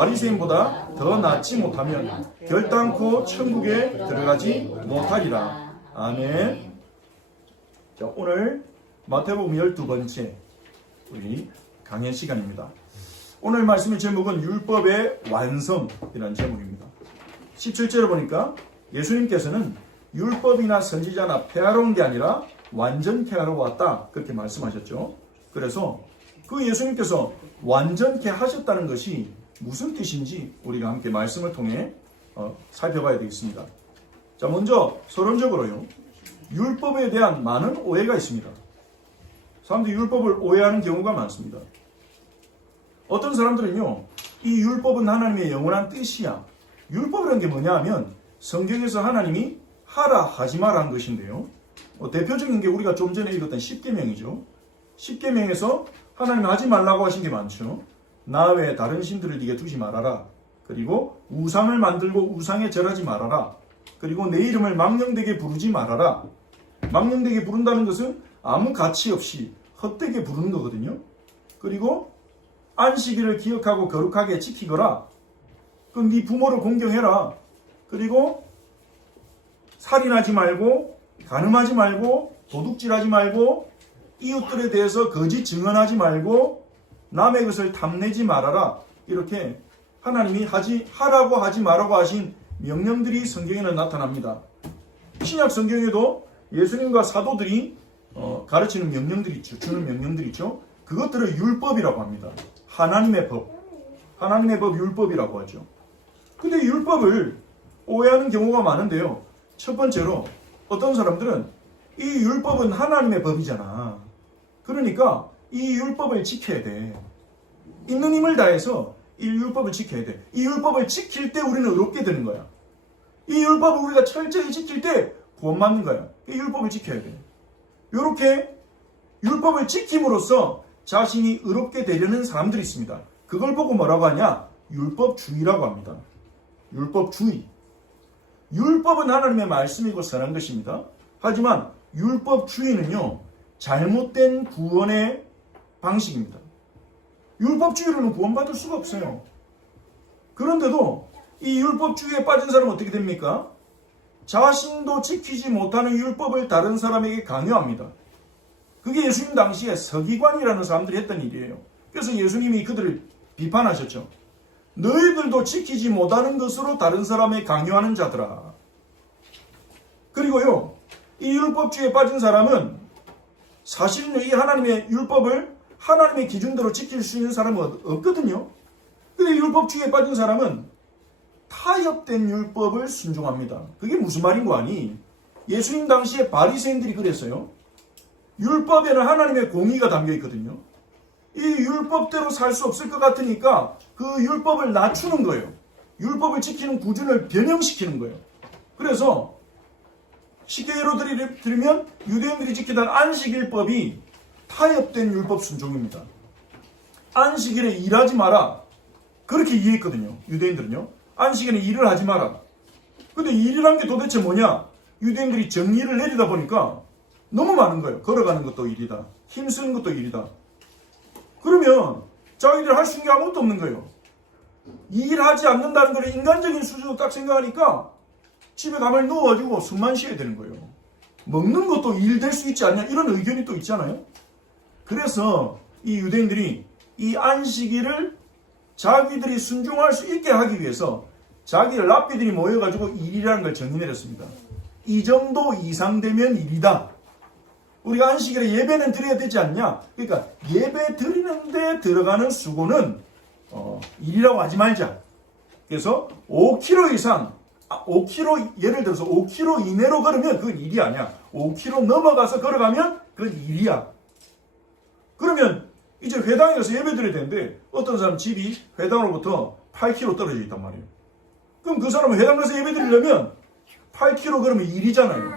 바리새인보다 더 낫지 못하면 결단코 천국에 들어가지 못하리라. 아멘. 자, 오늘 마태복음 12번째 우리 강연 시간입니다. 오늘 말씀의 제목은 율법의 완성이라는 제목입니다. 17절을 보니까 예수님께서는 율법이나 선지자나 폐하러 온 게 아니라 완전케 하러 왔다, 그렇게 말씀하셨죠. 그래서 그 예수님께서 완전케 하셨다는 것이 무슨 뜻인지 우리가 함께 말씀을 통해 살펴봐야 되겠습니다. 자, 먼저 서론적으로요, 율법에 대한 많은 오해가 있습니다. 사람들이 율법을 오해하는 경우가 많습니다. 어떤 사람들은요, 이 율법은 하나님의 영원한 뜻이야. 율법이라는 게 뭐냐 하면 성경에서 하나님이 하라 하지 마라 한 것인데요, 대표적인 게 우리가 좀 전에 읽었던 십계명이죠. 십계명에서 하나님이 하지 말라고 하신 게 많죠. 나 외에 다른 신들을 네게 두지 말아라. 그리고 우상을 만들고 우상에 절하지 말아라. 그리고 내 이름을 망령되게 부르지 말아라. 망령되게 부른다는 것은 아무 가치 없이 헛되게 부르는 거거든요. 그리고 안식일을 기억하고 거룩하게 지키거라. 그럼 네 부모를 공경해라. 그리고 살인하지 말고, 간음하지 말고, 도둑질하지 말고, 이웃들에 대해서 거짓 증언하지 말고, 남의 것을 탐내지 말아라. 이렇게 하나님이 하라고 하지 말라고 하신 명령들이 성경에는 나타납니다. 신약 성경에도 예수님과 사도들이 가르치는 명령들이 있죠. 주는 명령들이 있죠. 그것들을 율법이라고 합니다. 하나님의 법. 하나님의 법, 율법이라고 하죠. 근데 율법을 오해하는 경우가 많은데요. 첫 번째로 어떤 사람들은 이 율법은 하나님의 법이잖아. 그러니까 이 율법을 지켜야 돼. 있는 힘을 다해서 이 율법을 지켜야 돼. 이 율법을 지킬 때 우리는 의롭게 되는 거야. 이 율법을 우리가 철저히 지킬 때 구원받는 거야. 이 율법을 지켜야 돼. 이렇게 율법을 지킴으로써 자신이 의롭게 되려는 사람들이 있습니다. 그걸 보고 뭐라고 하냐? 율법주의라고 합니다. 율법주의. 율법은 하나님의 말씀이고 선한 것입니다. 하지만 율법주의는요, 잘못된 구원의 방식입니다. 율법주의로는 구원받을 수가 없어요. 그런데도 이 율법주의에 빠진 사람은 어떻게 됩니까? 자신도 지키지 못하는 율법을 다른 사람에게 강요합니다. 그게 예수님 당시에 서기관이라는 사람들이 했던 일이에요. 그래서 예수님이 그들을 비판하셨죠. 너희들도 지키지 못하는 것으로 다른 사람에게 강요하는 자들아. 그리고요, 이 율법주의에 빠진 사람은 사실은 이 하나님의 율법을 하나님의 기준대로 지킬 수 있는 사람은 없거든요. 근데 율법주의에 빠진 사람은 타협된 율법을 순종합니다. 그게 무슨 말인 거 아니? 예수님 당시에 바리새인들이 그랬어요. 율법에는 하나님의 공의가 담겨 있거든요. 이 율법대로 살 수 없을 것 같으니까 그 율법을 낮추는 거예요. 율법을 지키는 구준을 변형시키는 거예요. 그래서 쉽게 예로 들면 유대인들이 지키던 안식일법이 타협된 율법 순종입니다. 안식일에 일하지 마라. 그렇게 이해했거든요. 유대인들은요. 안식일에 일을 하지 마라. 근데 일이란 게 도대체 뭐냐? 유대인들이 정리를 내리다 보니까 너무 많은 거예요. 걸어가는 것도 일이다. 힘쓰는 것도 일이다. 그러면 자기들 할 수 있는 게 아무것도 없는 거예요. 일하지 않는다는 걸 인간적인 수준으로 딱 생각하니까 집에 가만히 누워가지고 숨만 쉬어야 되는 거예요. 먹는 것도 일 될 수 있지 않냐, 이런 의견이 또 있잖아요. 그래서 이 유대인들이 이 안식일을 자기들이 순종할 수 있게 하기 위해서 자기들 랍비들이 모여가지고 일이라는 걸 정의 내렸습니다. 이 정도 이상 되면 일이다. 우리가 안식일에 예배는 드려야 되지 않냐? 그러니까 예배 드리는데 들어가는 수고는 일이라고 하지 말자. 그래서 5km 이상, 5km, 예를 들어서 5km 이내로 걸으면 그건 일이 아니야. 5km 넘어가서 걸어가면 그건 일이야. 그러면 이제 회당에 가서 예배 드려야 되는데 어떤 사람 집이 회당으로부터 8km 떨어져 있단 말이에요. 그럼 그 사람은 회당 가서 예배 드리려면 8km 걸으면 일이잖아요.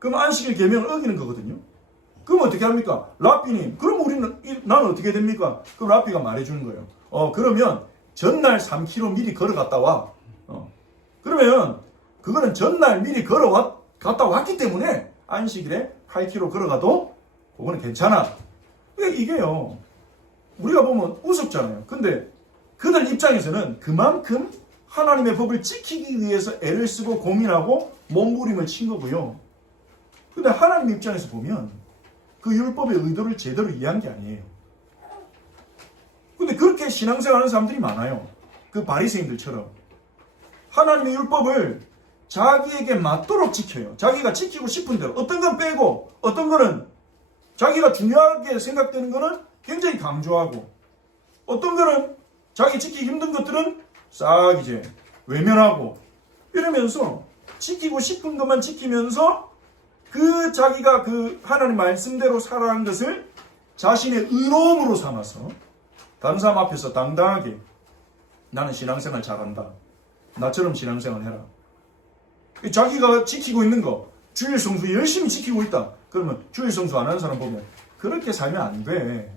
그럼 안식일 계명을 어기는 거거든요. 그럼 어떻게 합니까? 랍비님, 그럼 나는 어떻게 됩니까? 그럼 랍비가 말해주는 거예요. 그러면 전날 3km 미리 걸어갔다 와. 그러면 그거는 전날 미리 갔다 왔기 때문에 안식일에 8km 걸어가도 그거는 괜찮아. 이게요, 우리가 보면 우습잖아요. 근데 그들 입장에서는 그만큼 하나님의 법을 지키기 위해서 애를 쓰고 고민하고 몸부림을 친 거고요. 근데 하나님 입장에서 보면 그 율법의 의도를 제대로 이해한 게 아니에요. 근데 그렇게 신앙생활하는 사람들이 많아요. 그 바리새인들처럼 하나님의 율법을 자기에게 맞도록 지켜요. 자기가 지키고 싶은 대로 어떤 건 빼고 어떤 거는 자기가 중요하게 생각되는 거는 굉장히 강조하고 어떤 거는 자기 지키기 힘든 것들은 싹 이제 외면하고 이러면서 지키고 싶은 것만 지키면서 그 자기가 그 하나님 말씀대로 살아가는 것을 자신의 의로움으로 삼아서 다른 사람 앞에서 당당하게 나는 신앙생활 잘한다. 나처럼 신앙생활 해라. 자기가 지키고 있는 거 주일 성수 열심히 지키고 있다. 그러면 주일 성수 안 하는 사람 보면 그렇게 살면 안 돼.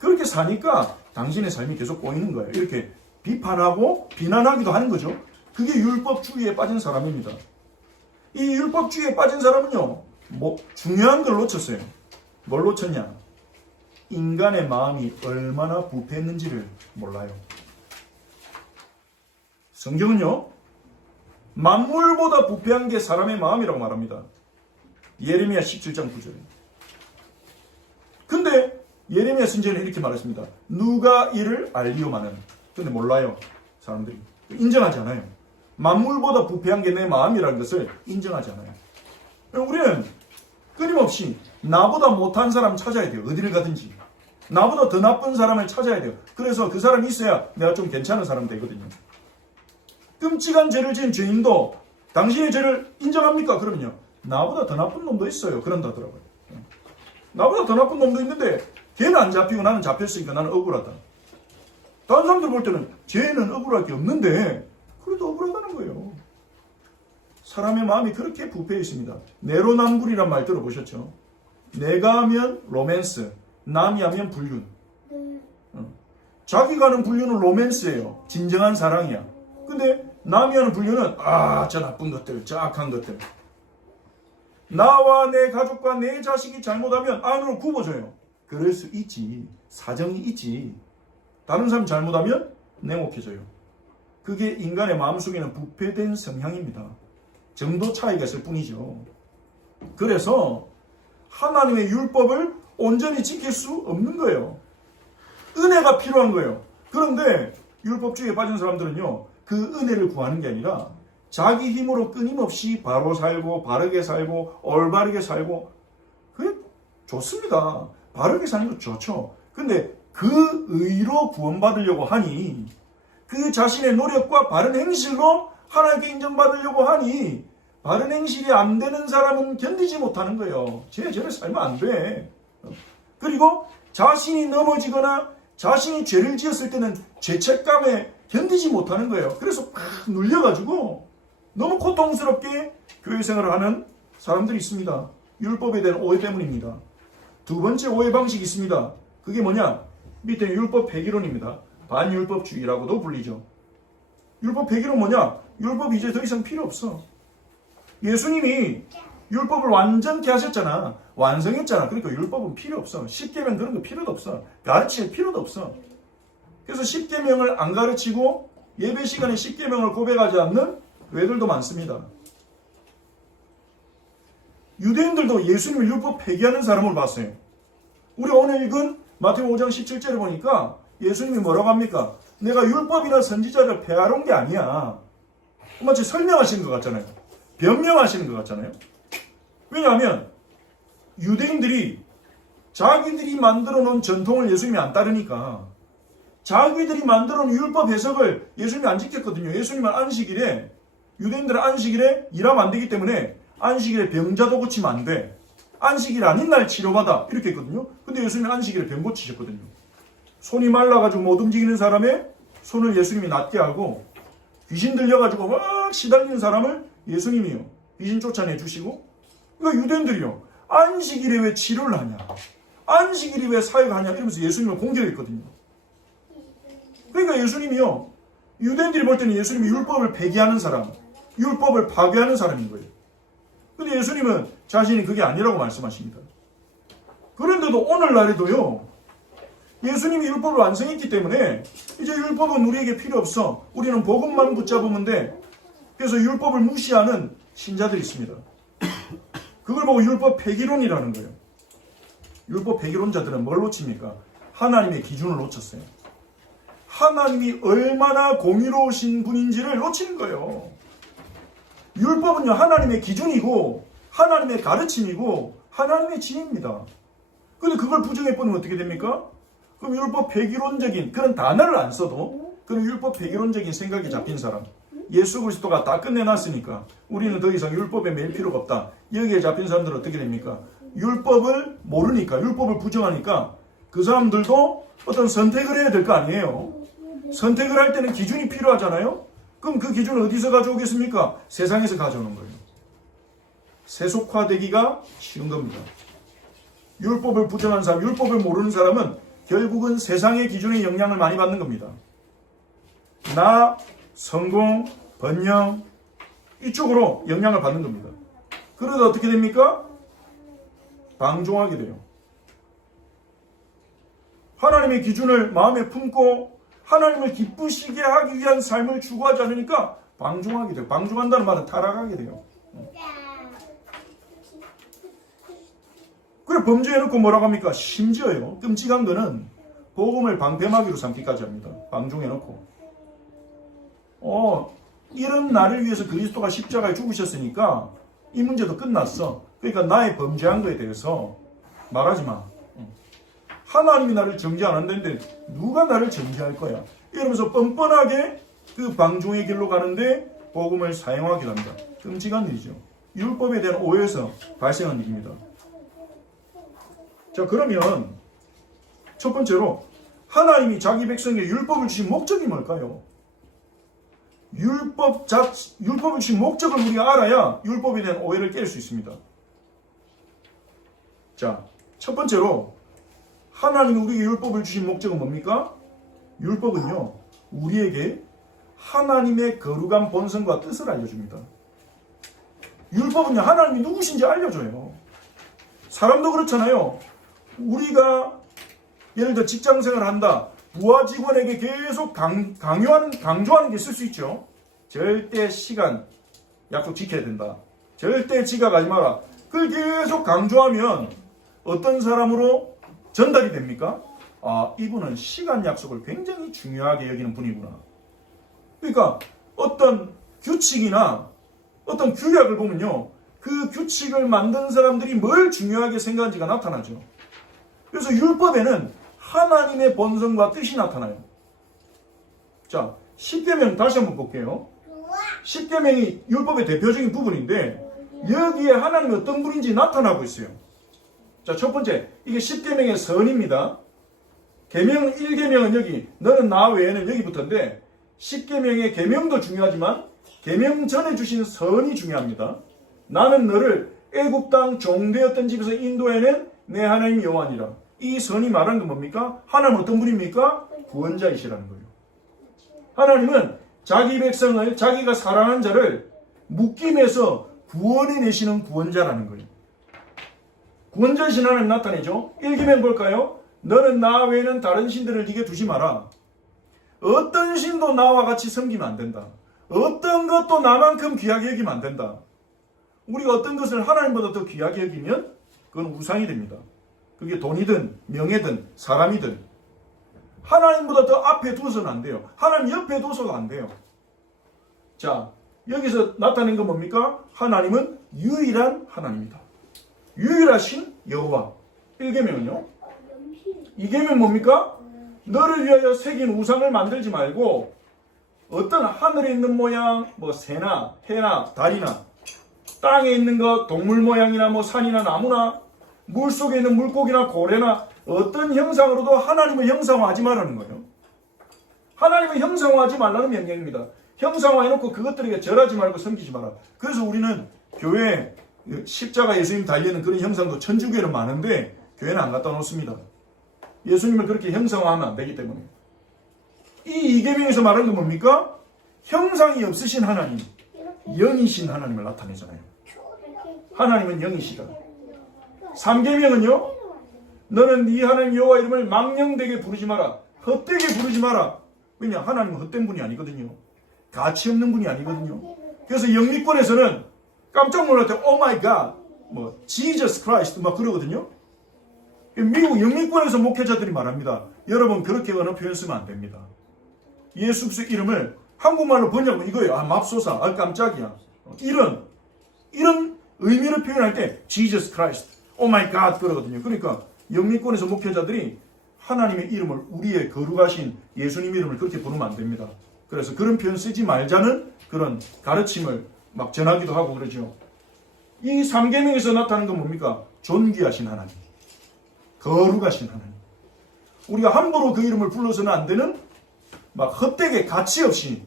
그렇게 사니까 당신의 삶이 계속 꼬이는 거예요. 이렇게 비판하고 비난하기도 하는 거죠. 그게 율법주의에 빠진 사람입니다. 이 율법주의에 빠진 사람은요, 중요한 걸 놓쳤어요. 뭘 놓쳤냐? 인간의 마음이 얼마나 부패했는지를 몰라요. 성경은요, 만물보다 부패한 게 사람의 마음이라고 말합니다. 예레미야 17장 9절에. 근데 예레미야 선지자는 이렇게 말했습니다. 누가 이를 알리오마는. 근데 몰라요. 사람들이. 인정하지 않아요. 만물보다 부패한 게 내 마음이라는 것을 인정하지 않아요. 우리는 끊임없이 나보다 못한 사람 찾아야 돼요. 어디를 가든지. 나보다 더 나쁜 사람을 찾아야 돼요. 그래서 그 사람이 있어야 내가 좀 괜찮은 사람 되거든요. 끔찍한 죄를 지은 죄인도 당신의 죄를 인정합니까? 그러면요. 나보다 더 나쁜 놈도 있어요. 그런다더라고요. 나보다 더 나쁜 놈도 있는데 걔는 안 잡히고 나는 잡혔으니까 나는 억울하다. 다른 사람들 볼 때는 쟤는 억울할 게 없는데 그래도 억울하다는 거예요. 사람의 마음이 그렇게 부패해 있습니다. 내로남불이란 말 들어보셨죠? 내가 하면 로맨스, 남이 하면 불륜. 자기가 하는 불륜은 로맨스예요. 진정한 사랑이야. 근데 남이 하는 불륜은 저 나쁜 것들, 저 악한 것들. 나와 내 가족과 내 자식이 잘못하면 안으로 굽어져요. 그럴 수 있지. 사정이 있지. 다른 사람 잘못하면 냉혹해져요. 그게 인간의 마음속에는 부패된 성향입니다. 정도 차이가 있을 뿐이죠. 그래서 하나님의 율법을 온전히 지킬 수 없는 거예요. 은혜가 필요한 거예요. 그런데 율법주의에 빠진 사람들은요, 그 은혜를 구하는 게 아니라 자기 힘으로 끊임없이 바로 살고 바르게 살고 올바르게 살고 그게 좋습니다. 바르게 사는 거 좋죠. 근데 그 의로 구원받으려고 하니 그 자신의 노력과 바른 행실로 하나님께 인정받으려고 하니 바른 행실이 안 되는 사람은 견디지 못하는 거예요. 쟤를 살면 안 돼. 그리고 자신이 넘어지거나 자신이 죄를 지었을 때는 죄책감에 견디지 못하는 거예요. 그래서 막 눌려가지고 너무 고통스럽게 교회 생활을 하는 사람들이 있습니다. 율법에 대한 오해 때문입니다. 두 번째 오해 방식이 있습니다. 그게 뭐냐? 밑에 율법 폐기론입니다. 반율법주의라고도 불리죠. 율법 폐기론 뭐냐? 율법이 이제 더 이상 필요 없어. 예수님이 율법을 완전케 하셨잖아. 완성했잖아. 그러니까 율법은 필요 없어. 10계명 그런 거 필요도 없어. 가르칠 필요도 없어. 그래서 10계명을 안 가르치고 예배 시간에 10계명을 고백하지 않는 교회들도 많습니다. 유대인들도 예수님을 율법 폐기하는 사람을 봤어요. 우리가 오늘 읽은 마태복음 5장 17절을 보니까 예수님이 뭐라고 합니까? 내가 율법이나 선지자를 폐하러 온 게 아니야. 마치 설명하시는 것 같잖아요. 변명하시는 것 같잖아요. 왜냐하면 유대인들이 자기들이 만들어 놓은 전통을 예수님이 안 따르니까 자기들이 만들어 놓은 율법 해석을 예수님이 안 지켰거든요. 예수님은 안식일에 유대인들은 안식일에 일하면 안 되기 때문에 안식일에 병자도 고치면 안 돼. 안식일 아닌 날 치료받아. 이렇게 했거든요. 근데 예수님은 안식일에 병 고치셨거든요. 손이 말라가지고 못 움직이는 사람의 손을 예수님이 낫게 하고 귀신 들려가지고 막 시달리는 사람을 예수님이요. 귀신 쫓아내 주시고 그러니까 유대인들이요. 안식일에 왜 치료를 하냐. 안식일이 왜 사역하냐. 이러면서 예수님을 공격했거든요. 그러니까 예수님이요. 유대인들이 볼 때는 예수님이 율법을 폐기하는 사람, 율법을 파괴하는 사람인 거예요. 근데 예수님은 자신이 그게 아니라고 말씀하십니다. 그런데도 오늘날에도요. 예수님이 율법을 완성했기 때문에 이제 율법은 우리에게 필요 없어. 우리는 복음만 붙잡으면 돼. 그래서 율법을 무시하는 신자들이 있습니다. 그걸 보고 율법 폐기론이라는 거예요. 율법 폐기론자들은 뭘 놓칩니까? 하나님의 기준을 놓쳤어요. 하나님이 얼마나 공의로우신 분인지를 놓치는 거예요. 율법은요, 하나님의 기준이고 하나님의 가르침이고 하나님의 지혜입니다. 그런데 그걸 부정해버리면 어떻게 됩니까? 그럼 율법 폐기론적인 그런 단어를 안 써도 그런 율법 폐기론적인 생각이 잡힌 사람, 예수 그리스도가 다 끝내놨으니까 우리는 더 이상 율법에 매일 필요가 없다. 여기에 잡힌 사람들은 어떻게 됩니까? 율법을 모르니까, 율법을 부정하니까 그 사람들도 어떤 선택을 해야 될 거 아니에요. 선택을 할 때는 기준이 필요하잖아요. 그럼 그 기준을 어디서 가져오겠습니까? 세상에서 가져오는 거예요. 세속화되기가 쉬운 겁니다. 율법을 부정한 사람, 율법을 모르는 사람은 결국은 세상의 기준에 영향을 많이 받는 겁니다. 나, 성공, 번영 이쪽으로 영향을 받는 겁니다. 그러다 어떻게 됩니까? 방종하게 돼요. 하나님의 기준을 마음에 품고 하나님을 기쁘시게 하기 위한 삶을 추구하지 않으니까 방종하게 돼요. 방종한다는 말은 타락하게 돼요. 그래 범죄해놓고 뭐라고 합니까? 심지어요. 끔찍한 거는 복음을 방패막이로 삼기까지 합니다. 방종해놓고. 이런 나를 위해서 그리스도가 십자가에 죽으셨으니까 이 문제도 끝났어. 그러니까 나의 범죄한 거에 대해서 말하지 마. 하나님이 나를 정죄 안 한다는데 누가 나를 정죄할 거야? 이러면서 뻔뻔하게 그 방종의 길로 가는데 복음을 사용하기도 합니다. 끔찍한 일이죠. 율법에 대한 오해에서 발생한 일입니다. 자, 그러면 첫 번째로 하나님이 자기 백성에게 율법을 주신 목적이 뭘까요? 율법을 주신 목적을 우리가 알아야 율법에 대한 오해를 깰 수 있습니다. 자, 첫 번째로 하나님이 우리에게 율법을 주신 목적은 뭡니까? 율법은요, 우리에게 하나님의 거룩한 본성과 뜻을 알려줍니다. 율법은요, 하나님이 누구신지 알려줘요. 사람도 그렇잖아요. 우리가 예를 들어 직장생활을 한다. 부하 직원에게 계속 강조하는 게 있을 수 있죠. 절대 시간 약속 지켜야 된다. 절대 지각하지 마라. 그걸 계속 강조하면 어떤 사람으로 전달이 됩니까? 아, 이분은 시간 약속을 굉장히 중요하게 여기는 분이구나. 그러니까 어떤 규칙이나 어떤 규약을 보면요, 그 규칙을 만든 사람들이 뭘 중요하게 생각하는지가 나타나죠. 그래서 율법에는 하나님의 본성과 뜻이 나타나요. 자, 십계명 다시 한번 볼게요. 십계명이 율법의 대표적인 부분인데 여기에 하나님이 어떤 분인지 나타나고 있어요. 자, 첫 번째, 이게 십계명의 선입니다. 계명 1계명은 여기, 너는 나 외에는 여기부터인데, 십계명의 계명도 중요하지만 계명 전에 주신 선이 중요합니다. 나는 너를 애굽 땅 종되었던 집에서 인도해낸 내 하나님 여호와니라. 이 선이 말하는 건 뭡니까? 하나님은 어떤 분입니까? 구원자이시라는 거예요. 하나님은 자기 백성을, 자기가 사랑한 자를 묶임에서 구원해내시는 구원자라는 거예요. 구원자이신 하나님 나타내죠. 1계명 볼까요? 너는 나 외에는 다른 신들을 네게 두지 마라. 어떤 신도 나와 같이 섬기면 안 된다. 어떤 것도 나만큼 귀하게 여기면 안 된다. 우리가 어떤 것을 하나님보다 더 귀하게 여기면 그건 우상이 됩니다. 그게 돈이든 명예든 사람이든 하나님보다 더 앞에 두어서는 안 돼요. 하나님 옆에 두어서도 안 돼요. 자, 여기서 나타낸 건 뭡니까? 하나님은 유일한 하나님이다. 유일하신 여호와. 1계명은요. 2계명 뭡니까? 너를 위하여 새긴 우상을 만들지 말고 어떤 하늘에 있는 모양, 뭐 새나 해나 달이나 땅에 있는 것, 동물 모양이나 뭐 산이나 나무나 물속에 있는 물고기나 고래나 어떤 형상으로도 하나님을 형상화하지 말라는 거예요. 하나님을 형상화하지 말라는 명령입니다. 형상화해놓고 그것들에게 절하지 말고 섬기지 마라. 그래서 우리는 교회에 십자가 예수님 달리는 그런 형상도 천주교에는 많은데 교회는 안 갖다 놓습니다. 예수님을 그렇게 형상화하면 안 되기 때문에. 이 2계명에서 말하는 건 뭡니까? 형상이 없으신 하나님, 영이신 하나님을 나타내잖아요. 하나님은 영이시다. 3계명은요, 너는 네 하나님 여호와 이름을 망령되게 부르지 마라. 헛되게 부르지 마라. 왜냐? 하나님은 헛된 분이 아니거든요. 가치 없는 분이 아니거든요. 그래서 영미권에서는 깜짝 놀랄 때 오 마이 갓, 뭐 지저스 크라이스트 막 그러거든요. 미국 영미권에서 목회자들이 말합니다. 여러분 그렇게 어느 표현 쓰면 안 됩니다. 예수 그리스도 이름을 한국말로 번역하면 이거예요. 아 맙소사, 아 깜짝이야. 이런 의미를 표현할 때 지저스 크라이스트, 오 마이 갓 그러거든요. 그러니까 영미권에서 목회자들이 하나님의 이름을 우리의 거룩하신 예수님 이름을 그렇게 부르면 안 됩니다. 그래서 그런 표현 쓰지 말자는 그런 가르침을 막 전하기도 하고 그러죠. 이 3계명에서 나타나는 건 뭡니까? 존귀하신 하나님, 거룩하신 하나님. 우리가 함부로 그 이름을 불러서는 안 되는, 막 헛되게 가치 없이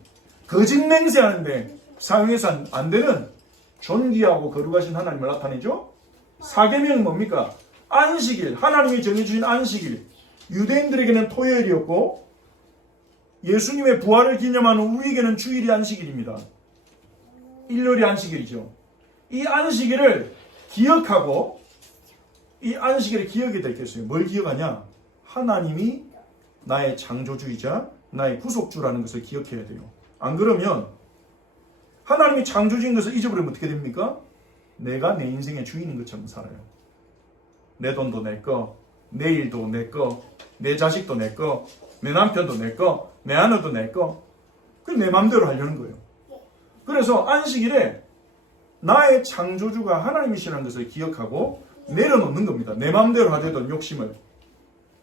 거짓 맹세하는데 사용해서 안 되는 존귀하고 거룩하신 하나님을 나타내죠. 4계명은 뭡니까? 안식일, 하나님이 정해주신 안식일. 유대인들에게는 토요일이었고 예수님의 부활을 기념하는 우리에게는 주일이 안식일입니다. 일요일이 안식일이죠. 이 안식일을 기억하고, 이 안식일을 기억해야 되겠어요. 뭘 기억하냐? 하나님이 나의 창조주이자 나의 구속주라는 것을 기억해야 돼요. 안 그러면 하나님이 창조주인 것을 잊어버리면 어떻게 됩니까? 내가 내 인생의 주인인 것처럼 살아요. 내 돈도 내 거, 내 일도 내 거, 내 자식도 내 거, 내 남편도 내 거, 내 아내도 내 거. 그 내 마음대로 하려는 거예요. 그래서 안식일에 나의 창조주가 하나님이시라는 것을 기억하고 내려놓는 겁니다. 내 마음대로 하려던 욕심을.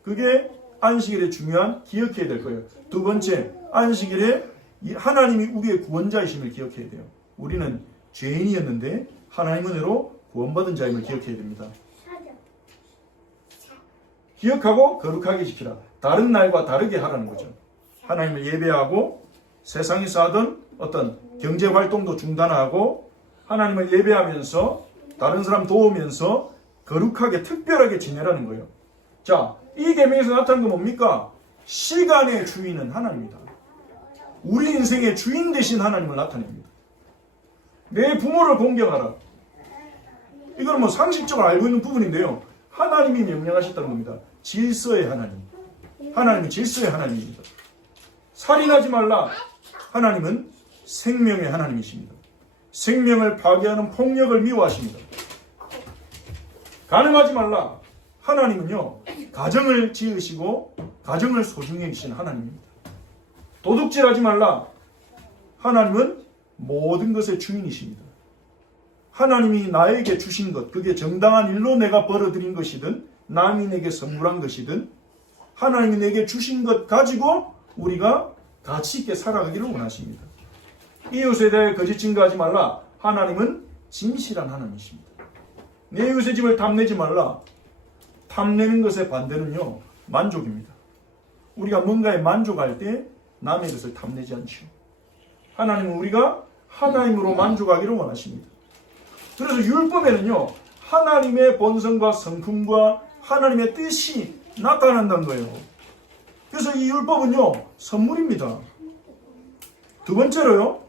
그게 안식일의 중요한 기억해야 될 거예요. 두 번째, 안식일에 하나님이 우리의 구원자이심을 기억해야 돼요. 우리는 죄인이었는데 하나님 은혜로 구원받은 자임을 기억해야 됩니다. 기억하고 거룩하게 지키라. 다른 날과 다르게 하라는 거죠. 하나님을 예배하고 세상에서 하던 어떤 경제활동도 중단하고 하나님을 예배하면서 다른 사람 도우면서 거룩하게 특별하게 지내라는 거예요. 자, 이 계명에서 나타나는 건 뭡니까? 시간의 주인은 하나님이다. 우리 인생의 주인 되신 하나님을 나타냅니다. 내 부모를 공경하라. 이거는 뭐 상식적으로 알고 있는 부분인데요. 하나님이 명령하셨다는 겁니다. 질서의 하나님. 하나님이 질서의 하나님입니다. 살인하지 말라. 하나님은 생명의 하나님이십니다. 생명을 파괴하는 폭력을 미워하십니다. 간음하지 말라. 하나님은요, 가정을 지으시고 가정을 소중히 여기시는 하나님입니다. 도둑질하지 말라. 하나님은 모든 것의 주인이십니다. 하나님이 나에게 주신 것, 그게 정당한 일로 내가 벌어들인 것이든 남이 내게 선물한 것이든 하나님이 내게 주신 것 가지고 우리가 가치 있게 살아가기를 원하십니다. 이웃에 대해 거짓 증거하지 말라. 하나님은 진실한 하나님이십니다. 내 이웃의 집을 탐내지 말라. 탐내는 것의 반대는요, 만족입니다. 우리가 뭔가에 만족할 때 남의 것을 탐내지 않죠. 하나님은 우리가 하나님으로 만족하기를 원하십니다. 그래서 율법에는요, 하나님의 본성과 성품과 하나님의 뜻이 나타난다는 거예요. 그래서 이 율법은요, 선물입니다. 두 번째로요,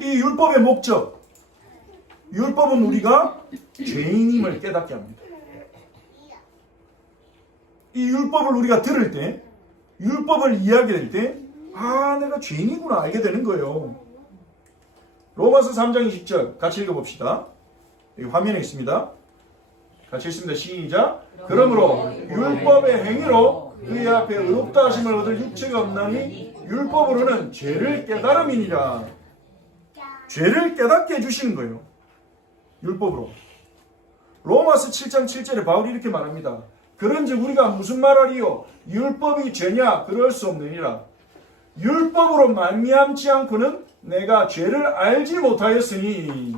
이 율법의 목적. 율법은 우리가 죄인임을 깨닫게 합니다. 이 율법을 우리가 들을 때, 율법을 이해하게 될 때, 아, 내가 죄인이구나 알게 되는 거예요. 로마서 3장 20절 같이 읽어봅시다. 여기 화면에 있습니다. 같이 읽습니다. 시작. 그러므로 율법의 행위로 그의 앞에 의롭다 하심을 얻을 육체가 없나니 율법으로는 죄를 깨달음이니라. 죄를 깨닫게 해주시는 거예요. 율법으로. 로마서 7장 7절에 바울이 이렇게 말합니다. 그런즉 우리가 무슨 말하리요? 율법이 죄냐? 그럴 수 없느니라. 율법으로 말미암지 않고는 내가 죄를 알지 못하였으니.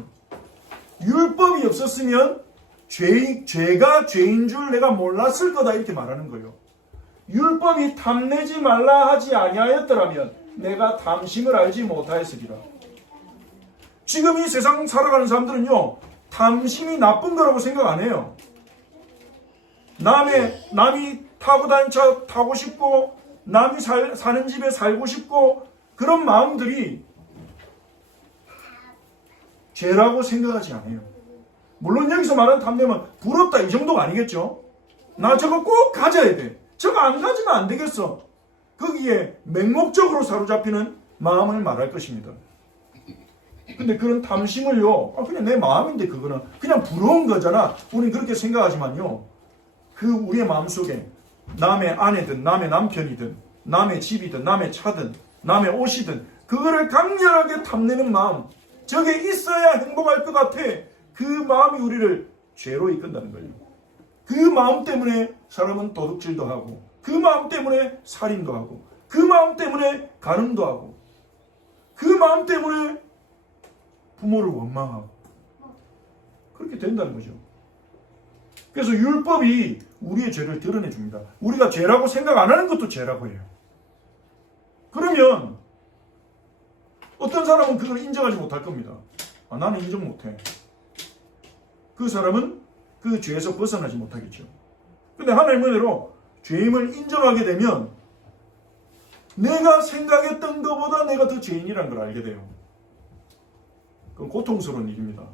율법이 없었으면 죄가 죄인 줄 내가 몰랐을 거다 이렇게 말하는 거예요. 율법이 탐내지 말라 하지 아니하였더라면 내가 탐심을 알지 못하였으리라. 지금 이 세상 살아가는 사람들은요, 탐심이 나쁜 거라고 생각 안 해요. 남이 타고 다니는 차 타고 싶고 남이 사는 집에 살고 싶고 그런 마음들이 죄라고 생각하지 않아요. 물론 여기서 말하는 탐내면 부럽다 이 정도가 아니겠죠. 나 저거 꼭 가져야 돼. 저거 안 가지면 안 되겠어. 거기에 맹목적으로 사로잡히는 마음을 말할 것입니다. 근데 그런 탐심을요, 그냥 내 마음인데 그거는 그냥 부러운 거잖아. 우리는 그렇게 생각하지만요, 그 우리의 마음속에 남의 아내든 남의 남편이든 남의 집이든 남의 차든 남의 옷이든 그거를 강렬하게 탐내는 마음, 저게 있어야 행복할 것 같아. 그 마음이 우리를 죄로 이끈다는 거예요. 그 마음 때문에 사람은 도둑질도 하고, 그 마음 때문에 살인도 하고, 그 마음 때문에 간음도 하고, 그 마음 때문에 부모를 원망하고, 그렇게 된다는 거죠. 그래서 율법이 우리의 죄를 드러내 줍니다. 우리가 죄라고 생각 안 하는 것도 죄라고 해요. 그러면 어떤 사람은 그걸 인정하지 못할 겁니다. 나는 인정 못해. 그 사람은 그 죄에서 벗어나지 못하겠죠. 근데 하나님의 은혜로 죄임을 인정하게 되면 내가 생각했던 것보다 내가 더 죄인이라는 걸 알게 돼요. 그건 고통스러운 일입니다.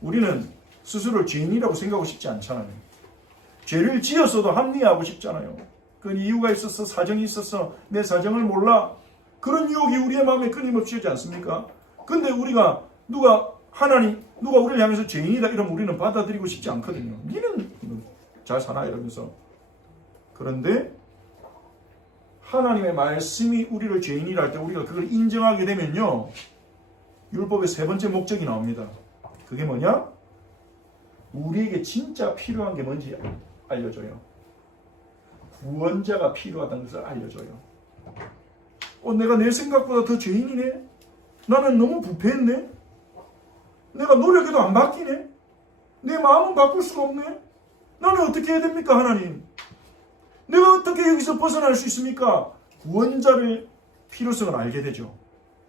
우리는 스스로를 죄인이라고 생각하고 싶지 않잖아요. 죄를 지었어도 합리화하고 싶잖아요. 그건 이유가 있어서, 사정이 있어서, 내 사정을 몰라. 그런 유혹이 우리의 마음에 끊임없이 오지 않습니까? 근데 우리가 누가 우리를 향해서 죄인이다 이러면 우리는 받아들이고 싶지 않거든요. 니는 잘 사나 이러면서. 그런데 하나님의 말씀이 우리를 죄인이라 할 때 우리가 그걸 인정하게 되면요, 율법의 세 번째 목적이 나옵니다. 그게 뭐냐? 우리에게 진짜 필요한 게 뭔지 알려줘요. 구원자가 필요하다는 것을 알려줘요. 내가 내 생각보다 더 죄인이네? 나는 너무 부패했네? 내가 노력해도 안 바뀌네? 내 마음은 바꿀 수가 없네? 나는 어떻게 해야 됩니까, 하나님? 내가 어떻게 여기서 벗어날 수 있습니까? 구원자를 필요성을 알게 되죠.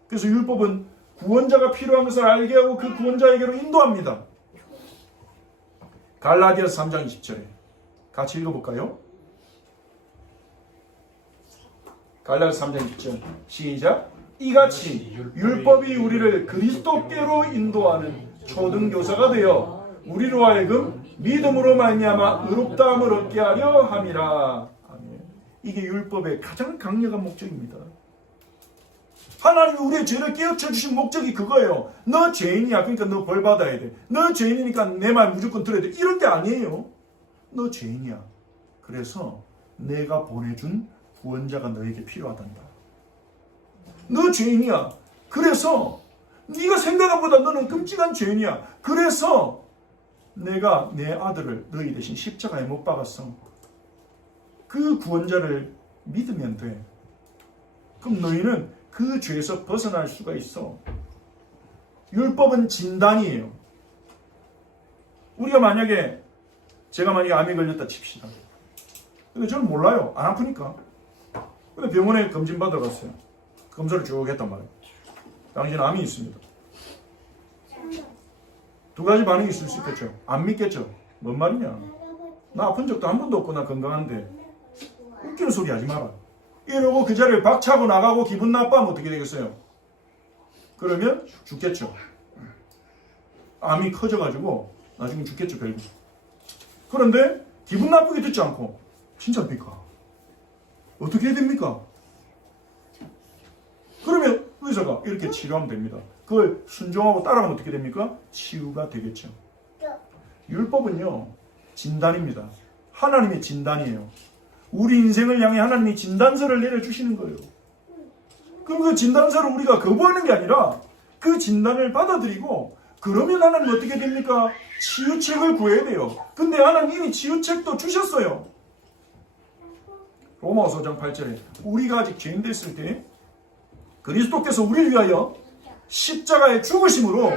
그래서 율법은 구원자가 필요한 것을 알게 하고 그 구원자에게로 인도합니다. 갈라디아서 3장 20절에 같이 읽어볼까요? 갈라디아서 3장 20절 시작. 이같이 율법이 우리를 그리스도께로 인도하는 초등교사가 되어 우리로 하여금 믿음으로 말미암아 의롭다함을 얻게 하려 함이라. 아멘. 이게 율법의 가장 강력한 목적입니다. 하나님이 우리의 죄를 깨우쳐 주신 목적이 그거예요. 너 죄인이야, 그러니까 너 벌 받아야 돼. 너 죄인이니까 내 말 무조건 들어야 돼. 이런 게 아니에요. 너 죄인이야. 그래서 내가 보내준 구원자가 너에게 필요하단다. 너 죄인이야. 그래서 네가 생각한 것보다 너는 끔찍한 죄인이야. 그래서 내가 내 아들을 너희 대신 십자가에 못 박았어. 그 구원자를 믿으면 돼. 그럼 너희는 그 죄에서 벗어날 수가 있어. 율법은 진단이에요. 제가 만약에 암에 걸렸다 칩시다. 근데 저는 몰라요. 안 아프니까. 근데 병원에 검진 받으러 갔어요. 검사를 쭉 했단 말이에요. 당신 암이 있습니다. 두 가지 반응이 있을 수 있겠죠. 안 믿겠죠. 뭔 말이냐. 나 아픈 적도 한 번도 없고 나 건강한데 웃기는 소리 하지 마라. 이러고 그 자리를 박차고 나가고 기분 나빠하면 어떻게 되겠어요? 그러면 죽겠죠. 암이 커져가지고 나중에 죽겠죠, 결국. 그런데 기분 나쁘게 듣지 않고 진짜입니까? 어떻게 해야 됩니까? 그러면 의사가 이렇게 치료하면 됩니다. 그걸 순종하고 따라가면 어떻게 됩니까? 치유가 되겠죠. 율법은요, 진단입니다. 하나님의 진단이에요. 우리 인생을 향해 하나님이 진단서를 내려주시는 거예요. 그럼 그 진단서를 우리가 거부하는 게 아니라 그 진단을 받아들이고, 그러면 하나님 어떻게 됩니까? 치유책을 구해야 돼요. 근데 하나님 이미 치유책도 주셨어요. 로마서 5장 8절에 우리가 아직 죄인 됐을 때 그리스도께서 우리를 위하여 십자가에 죽으심으로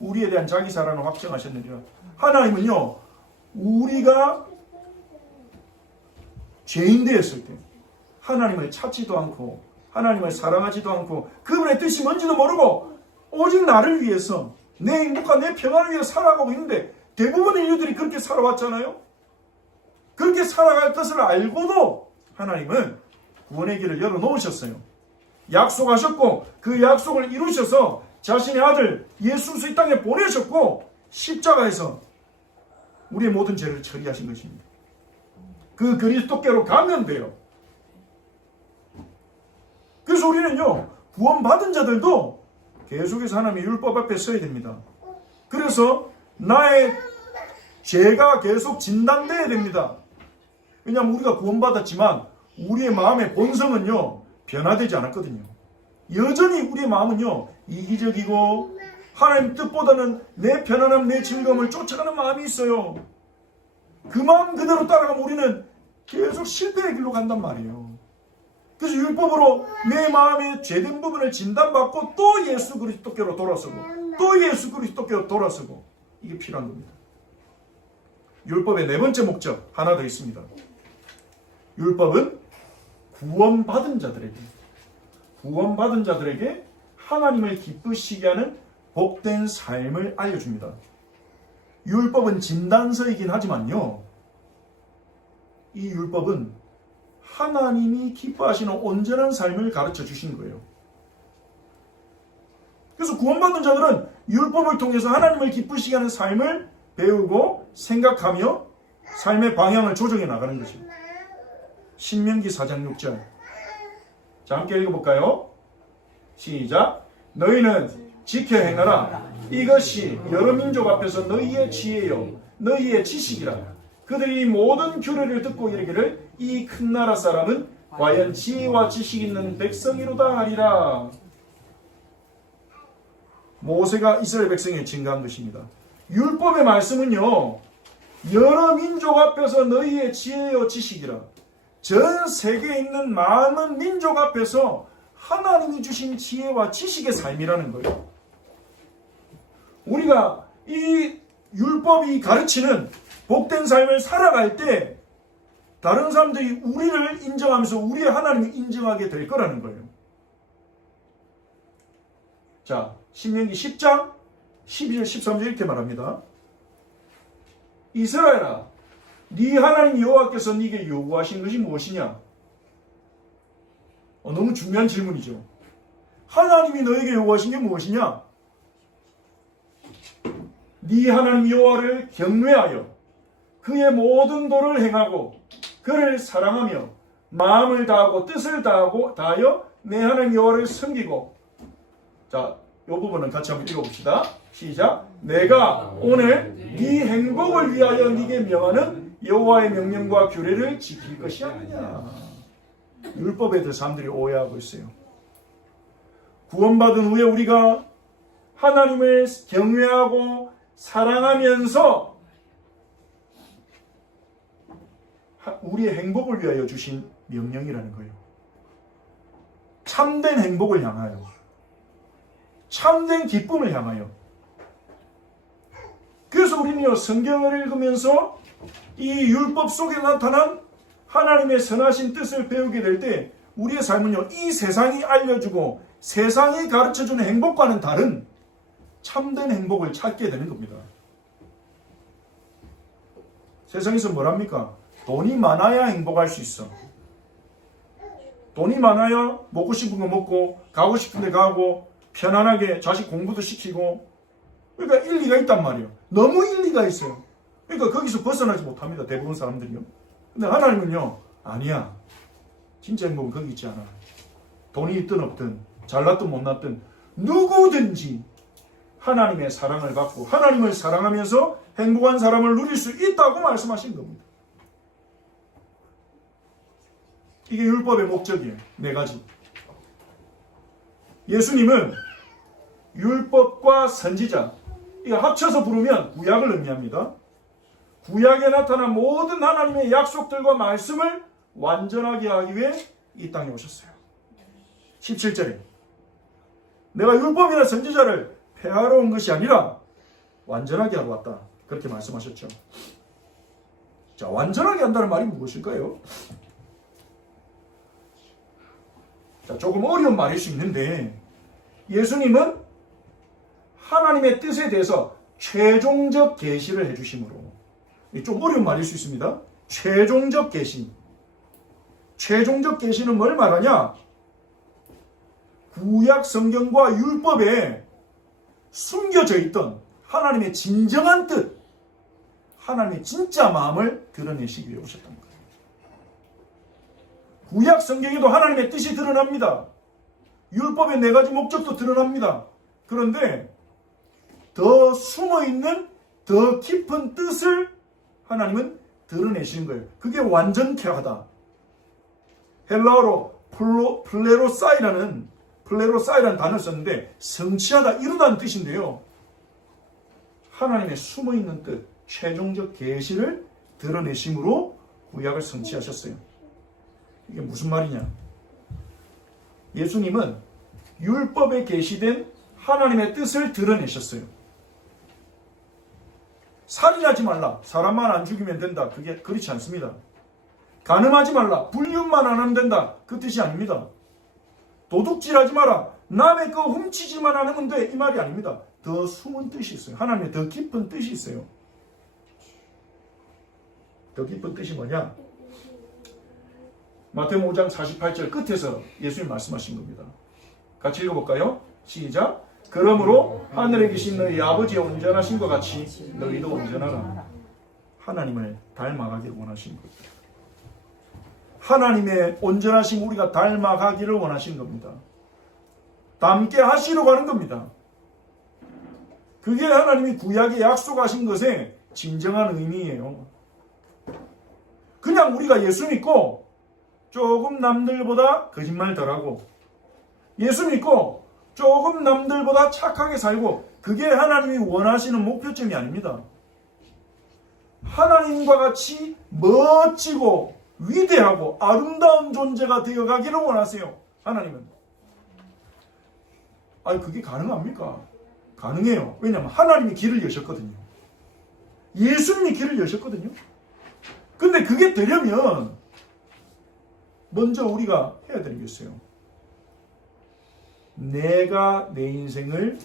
우리에 대한 자기 사랑을 확정하셨느니라. 하나님은요, 우리가 죄인 되었을 때 하나님을 찾지도 않고 하나님을 사랑하지도 않고 그분의 뜻이 뭔지도 모르고 오직 나를 위해서, 내 행복과 내 평안을 위해 살아가고 있는데, 대부분의 인류들이 그렇게 살아왔잖아요. 그렇게 살아갈 것을 알고도 하나님은 구원의 길을 열어놓으셨어요. 약속하셨고 그 약속을 이루셔서 자신의 아들 예수 이 땅에 보내셨고 십자가에서 우리의 모든 죄를 처리하신 것입니다. 그 그리스도께로 가면 돼요. 그래서 우리는요, 구원받은 자들도 계속해서 하나님의 율법 앞에 서야 됩니다. 그래서 나의 죄가 계속 진단돼야 됩니다. 왜냐하면 우리가 구원받았지만 우리의 마음의 본성은요, 변화되지 않았거든요. 여전히 우리의 마음은요, 이기적이고 하나님 뜻보다는 내 편안함, 내 즐거움을 쫓아가는 마음이 있어요. 그 마음 그대로 따라가면 우리는 계속 실패의 길로 간단 말이에요. 그래서 율법으로 내 마음의 죄된 부분을 진단받고 또 예수 그리스도께로 돌아서고 또 예수 그리스도께로 돌아서고, 이게 필요한 겁니다. 율법의 네 번째 목적 하나 더 있습니다. 율법은 구원받은 자들에게 하나님을 기쁘시게 하는 복된 삶을 알려줍니다. 율법은 진단서이긴 하지만요, 이 율법은 하나님이 기뻐하시는 온전한 삶을 가르쳐 주신 거예요. 그래서 구원받은 자들은 율법을 통해서 하나님을 기쁘시게 하는 삶을 배우고 생각하며 삶의 방향을 조정해 나가는 것이죠. 신명기 4장 6절. 자, 함께 읽어볼까요? 시작. 너희는 지켜 행하라. 이것이 여러 민족 앞에서 너희의 지혜요 너희의 지식이라. 그들이 모든 규례를 듣고 이르기를 이 큰 나라 사람은 과연 지혜와 지식 있는 백성이로다 하리라. 모세가 이스라엘 백성에 증거한 것입니다. 율법의 말씀은요, 여러 민족 앞에서 너희의 지혜요 지식이라. 전 세계에 있는 많은 민족 앞에서 하나님이 주신 지혜와 지식의 삶이라는 거예요. 우리가 이 율법이 가르치는 복된 삶을 살아갈 때 다른 사람들이 우리를 인정하면서 우리의 하나님을 인정하게 될 거라는 거예요. 자, 신명기 10장 12절 13절 이렇게 말합니다. 이스라엘아, 네 하나님 여호와께서 네게 요구하신 것이 무엇이냐? 너무 중요한 질문이죠. 하나님이 너에게 요구하신 게 무엇이냐? 네 하나님 여호와를 경외하여 그의 모든 도를 행하고 그를 사랑하며 마음을 다하고 뜻을 다하여 내 하나님 여호와를 섬기고. 자, 이 부분은 같이 한번 읽어봅시다. 시작. 내가 오늘 네 행복을 위하여 네게 명하는 여호와의 명령과 규례를 지킬 것이 아니냐. 율법에 대해 사람들이 오해하고 있어요. 구원받은 후에 우리가 하나님을 경외하고 사랑하면서 우리의 행복을 위하여 주신 명령이라는 거예요. 참된 행복을 향하여, 참된 기쁨을 향하여. 그래서 우리는요, 성경을 읽으면서 이 율법 속에 나타난 하나님의 선하신 뜻을 배우게 될 때 우리의 삶은요, 이 세상이 알려주고 세상이 가르쳐주는 행복과는 다른 참된 행복을 찾게 되는 겁니다. 세상에서 뭐랍니까? 돈이 많아야 행복할 수 있어. 돈이 많아야 먹고 싶은 거 먹고 가고 싶은 데 가고 편안하게 자식 공부도 시키고. 그러니까 일리가 있단 말이에요. 너무 일리가 있어요. 그러니까 거기서 벗어나지 못합니다. 대부분 사람들이요. 근데 하나님은요, 아니야. 진짜 행복은 거기 있지 않아. 돈이 있든 없든 잘났든 못났든 누구든지 하나님의 사랑을 받고 하나님을 사랑하면서 행복한 사람을 누릴 수 있다고 말씀하신 겁니다. 이게 율법의 목적이에요. 네 가지. 예수님은 율법과 선지자, 이거 합쳐서 부르면 구약을 의미합니다. 구약에 나타난 모든 하나님의 약속들과 말씀을 완전하게 하기 위해 이 땅에 오셨어요. 17절에 내가 율법이나 선지자를 폐하러 온 것이 아니라 완전하게 하러 왔다. 그렇게 말씀하셨죠. 자, 완전하게 한다는 말이 무엇일까요? 자, 조금 어려운 말일 수 있는데 예수님은 하나님의 뜻에 대해서 최종적 계시를 해주심으로, 좀 어려운 말일 수 있습니다. 최종적 계시. 최종적 계시는 뭘 말하냐? 구약 성경과 율법에 숨겨져 있던 하나님의 진정한 뜻, 하나님의 진짜 마음을 드러내시기 위해 오셨던 거예요. 구약 성경에도 하나님의 뜻이 드러납니다. 율법의 4가지 목적도 드러납니다. 그런데 더 숨어있는 더 깊은 뜻을 하나님은 드러내시는 거예요. 그게 완전케 하다. 헬라어로 플레로사이라는 단어를 썼는데 성취하다, 이루다는 뜻인데요. 하나님의 숨어있는 뜻, 최종적 계시를 드러내심으로 구약을 성취하셨어요. 이게 무슨 말이냐? 예수님은 율법에 계시된 하나님의 뜻을 드러내셨어요. 살인하지 말라, 사람만 안 죽이면 된다. 그게 그렇지 않습니다. 간음하지 말라, 불륜만 안 하면 된다. 그 뜻이 아닙니다. 도둑질하지 마라, 남의 거 훔치지만 않으면 돼. 이 말이 아닙니다. 더 숨은 뜻이 있어요. 하나님의 더 깊은 뜻이 있어요. 더 깊은 뜻이 뭐냐? 마태복음 5장 48절 끝에서 예수님 말씀하신 겁니다. 같이 읽어볼까요? 시작. 그러므로 하늘에 계신 너희 아버지의 온전하신 것 같이 너희도 온전하라. 하나님을 닮아가기를 원하신 겁니다. 하나님의 온전하심 우리가 닮아가기를 원하신 겁니다. 닮게 하시려고 하는 겁니다. 그게 하나님이 구약에 약속하신 것의 진정한 의미예요. 그냥 우리가 예수 믿고 조금 남들보다 거짓말 덜하고, 예수 믿고 조금 남들보다 착하게 살고, 그게 하나님이 원하시는 목표점이 아닙니다. 하나님과 같이 멋지고 위대하고 아름다운 존재가 되어가기를 원하세요. 하나님은. 아니, 그게 가능합니까? 가능해요. 왜냐하면 하나님이 길을 여셨거든요. 예수님이 길을 여셨거든요. 근데 그게 되려면 먼저 우리가 해야 되는 게 있어요. 내가 내 인생을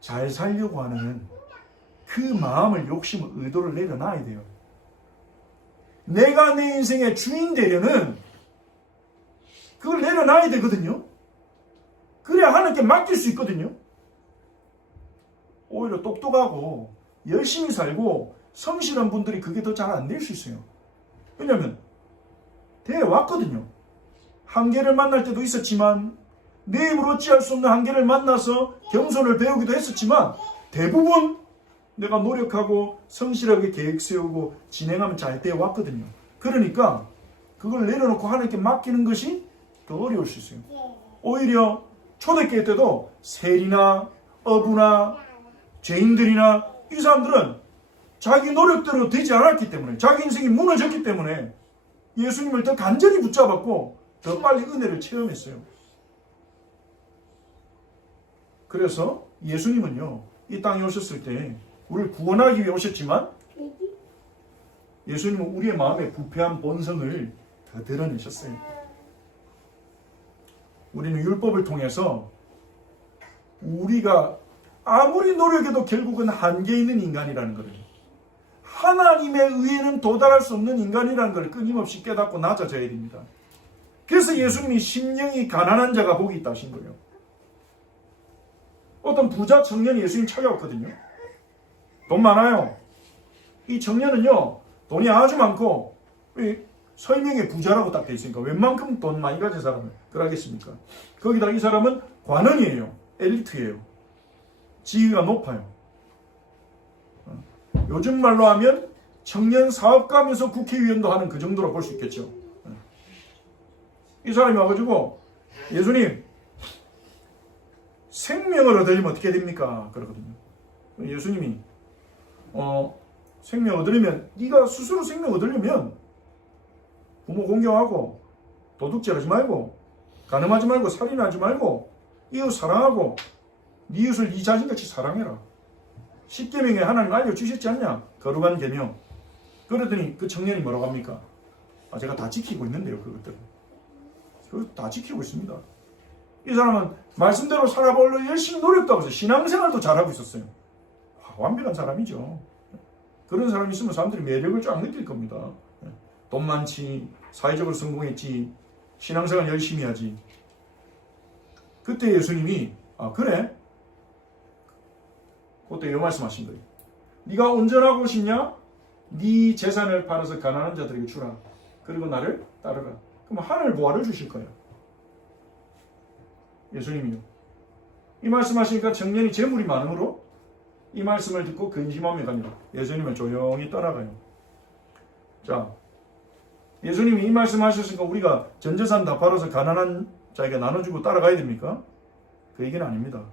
잘 살려고 하는 그 마음을, 욕심을, 의도를 내려놔야 돼요. 내가 내 인생의 주인 되려는 그걸 내려놔야 되거든요. 그래야 하나님께 맡길 수 있거든요. 오히려 똑똑하고 열심히 살고 성실한 분들이 그게 더 잘 안 될 수 있어요. 왜냐하면 되어왔거든요. 한계를 만날 때도 있었지만, 내 입으로 어찌할 수 없는 한계를 만나서 겸손을 배우기도 했었지만, 대부분 내가 노력하고 성실하게 계획 세우고 진행하면 잘 되어왔거든요. 그러니까 그걸 내려놓고 하나님께 맡기는 것이 더 어려울 수 있어요. 오히려 초대교회 때도 세리나 어부나 죄인들이나 이 사람들은 자기 노력대로 되지 않았기 때문에, 자기 인생이 무너졌기 때문에 예수님을 더 간절히 붙잡았고 더 빨리 은혜를 체험했어요. 그래서 예수님은요, 이 땅에 오셨을 때 우리를 구원하기 위해 오셨지만, 예수님은 우리의 마음의 부패한 본성을 더 드러내셨어요. 우리는 율법을 통해서 우리가 아무리 노력해도 결국은 한계 있는 인간이라는 거예요. 하나님의 의에는 도달할 수 없는 인간이라는 걸 끊임없이 깨닫고 낮아져야 됩니다. 그래서 예수님이 심령이 가난한 자가 복이 있다 하신 거예요. 어떤 부자 청년이 예수님 찾아왔거든요. 돈 많아요. 이 청년은요, 돈이 아주 많고, 설명에 부자라고 딱 돼 있으니까 웬만큼 돈 많이 가진 사람을 그러겠습니까? 거기다 이 사람은 관원이에요. 엘리트예요. 지위가 높아요. 요즘 말로 하면 청년 사업가면서 국회의원도 하는 그 정도로 볼 수 있겠죠. 이 사람이 와가지고, 예수님, 생명을 얻으려면 어떻게 됩니까? 그러거든요. 예수님이 생명 얻으려면, 네가 스스로 생명 얻으려면 부모 공경하고 도둑질하지 말고 간음하지 말고 살인하지 말고 이웃 사랑하고 네 이웃을 네 자신같이 사랑해라. 10계명에 하나님 알려주셨지 않냐? 거룩한 계명. 그러더니 그 청년이 뭐라고 합니까? 제가 다 지키고 있는데요. 그것들 다 지키고 있습니다. 이 사람은 말씀대로 살아보려고 열심히 노력도 하고 있어요. 신앙생활도 잘하고 있었어요. 완벽한 사람이죠. 그런 사람이 있으면 사람들이 매력을 쫙 느낄 겁니다. 돈 많지, 사회적으로 성공했지, 신앙생활 열심히 하지. 그때 예수님이 그래? 그때 이 말씀하신 거예요. 네가 온전하고 싶냐? 네 재산을 팔아서 가난한 자들에게 주라. 그리고 나를 따르라. 그럼 하늘 보화를 주실 거예요. 예수님이요. 이 말씀하시니까 청년이 재물이 많으므로 이 말씀을 듣고 근심하며 가니라. 예수님은 조용히 떠나가요. 자, 예수님이 이 말씀하셨으니까 우리가 전 재산 다 팔아서 가난한 자에게 나눠주고 따라가야 됩니까? 그 얘기는 아닙니다.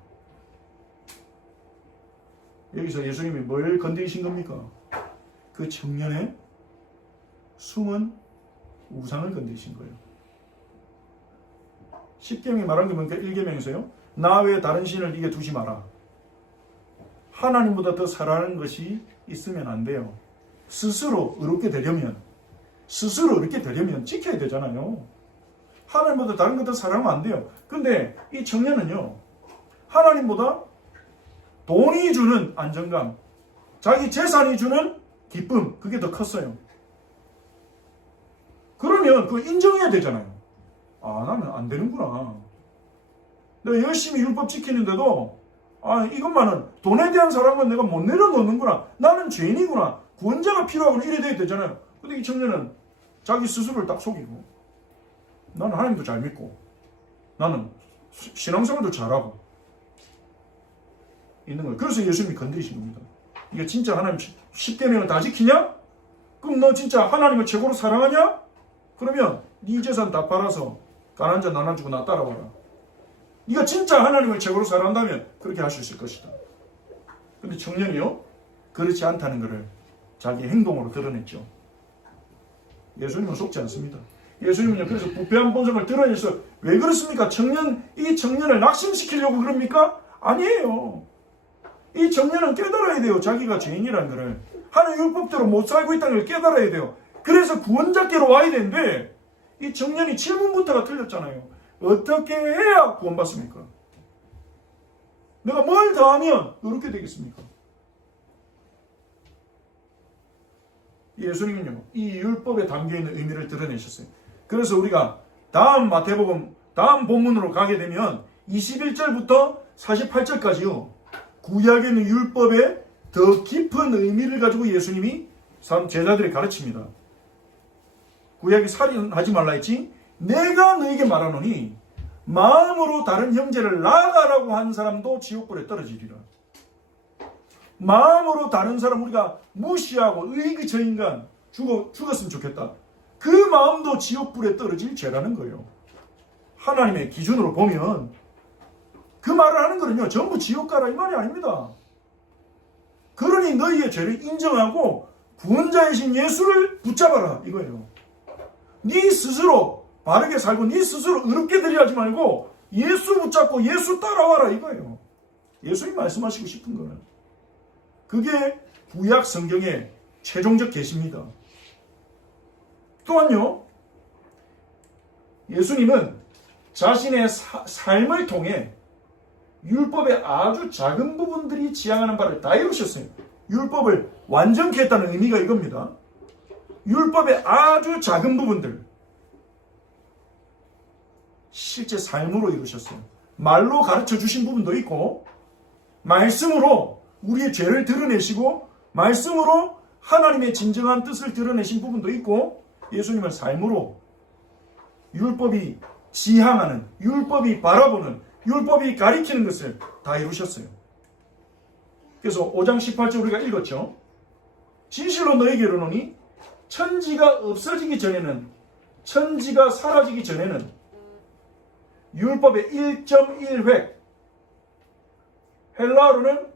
여기서 예수님이 뭘 건드리신 겁니까? 그 청년의 숨은 우상을 건드리신 거예요. 10계명이 말한 게 뭡니까? 1계명에서요. 나 외에 다른 신을 네게 두지 마라. 하나님보다 더 사랑하는 것이 있으면 안 돼요. 스스로 의롭게 되려면 지켜야 되잖아요. 하나님보다 다른 것들 사랑하면 안 돼요. 근데 이 청년은요, 하나님보다 돈이 주는 안정감, 자기 재산이 주는 기쁨, 그게 더 컸어요. 그러면 그거 인정해야 되잖아요. 아, 나는 안 되는구나. 내가 열심히 율법 지키는데도 이것만은 돈에 대한 사랑은 내가 못 내려놓는구나. 나는 죄인이구나. 구원자가 필요하구나. 이래 돼야 되잖아요. 근데 이 청년은 자기 스스로를 딱 속이고, 나는 하나님도 잘 믿고, 나는 신앙생활도 잘하고 있는 거예요. 그래서 예수님이 건드리신 겁니다. 이게 진짜 하나님 10계명을 다 지키냐? 그럼 너 진짜 하나님을 최고로 사랑하냐? 그러면 네 재산 다 팔아서 가난한 자 나눠주고 나 따라와라. 네가 진짜 하나님을 최고로 사랑한다면 그렇게 할 수 있을 것이다. 근데 청년이요, 그렇지 않다는 것을 자기 행동으로 드러냈죠. 예수님은 속지 않습니다. 예수님은요, 그래서 부패한 본성을 드러내서 왜 그렇습니까? 이 청년을 낙심시키려고 그럽니까? 아니에요. 이 청년은 깨달아야 돼요. 자기가 죄인이라는 것을. 하나님 율법대로 못 살고 있다는 걸 깨달아야 돼요. 그래서 구원자께로 와야 되는데, 이 청년이 질문부터가 틀렸잖아요. 어떻게 해야 구원받습니까? 내가 뭘 더하면 이렇게 되겠습니까? 예수님은요, 이 율법에 담겨있는 의미를 드러내셨어요. 그래서 우리가 다음 마태복음, 다음 본문으로 가게 되면 21절부터 48절까지요, 구약에 있는 율법의 더 깊은 의미를 가지고 예수님이 제자들에게 가르칩니다. 구약이 살인하지 말라 했지? 내가 너에게 말하노니 마음으로 다른 형제를 나가라고 한 사람도 지옥불에 떨어지리라. 마음으로 다른 사람 우리가 무시하고 저 인간 죽었으면 좋겠다. 그 마음도 지옥불에 떨어질 죄라는 거예요. 하나님의 기준으로 보면 그 말을 하는 거는요, 전부 지옥 가라 이 말이 아닙니다. 그러니 너희의 죄를 인정하고 구원자이신 예수를 붙잡아라 이거예요. 네 스스로 바르게 살고 네 스스로 의롭게 되려 하지 말고 예수 붙잡고 예수 따라와라 이거예요. 예수님 말씀하시고 싶은 거는 그게 구약 성경의 최종적 계시입니다. 또한요, 예수님은 자신의 삶을 통해 율법의 아주 작은 부분들이 지향하는 바를 다 이루셨어요. 율법을 완전케 했다는 의미가 이겁니다. 율법의 아주 작은 부분들 실제 삶으로 이루셨어요. 말로 가르쳐 주신 부분도 있고, 말씀으로 우리의 죄를 드러내시고, 말씀으로 하나님의 진정한 뜻을 드러내신 부분도 있고, 예수님은 삶으로 율법이 지향하는, 율법이 바라보는, 율법이 가리키는 것을 다 이루셨어요. 그래서 5장 18절 우리가 읽었죠. 진실로 너에게 이르노니 천지가 없어지기 전에는, 천지가 사라지기 전에는 율법의 1.1획, 헬라어로는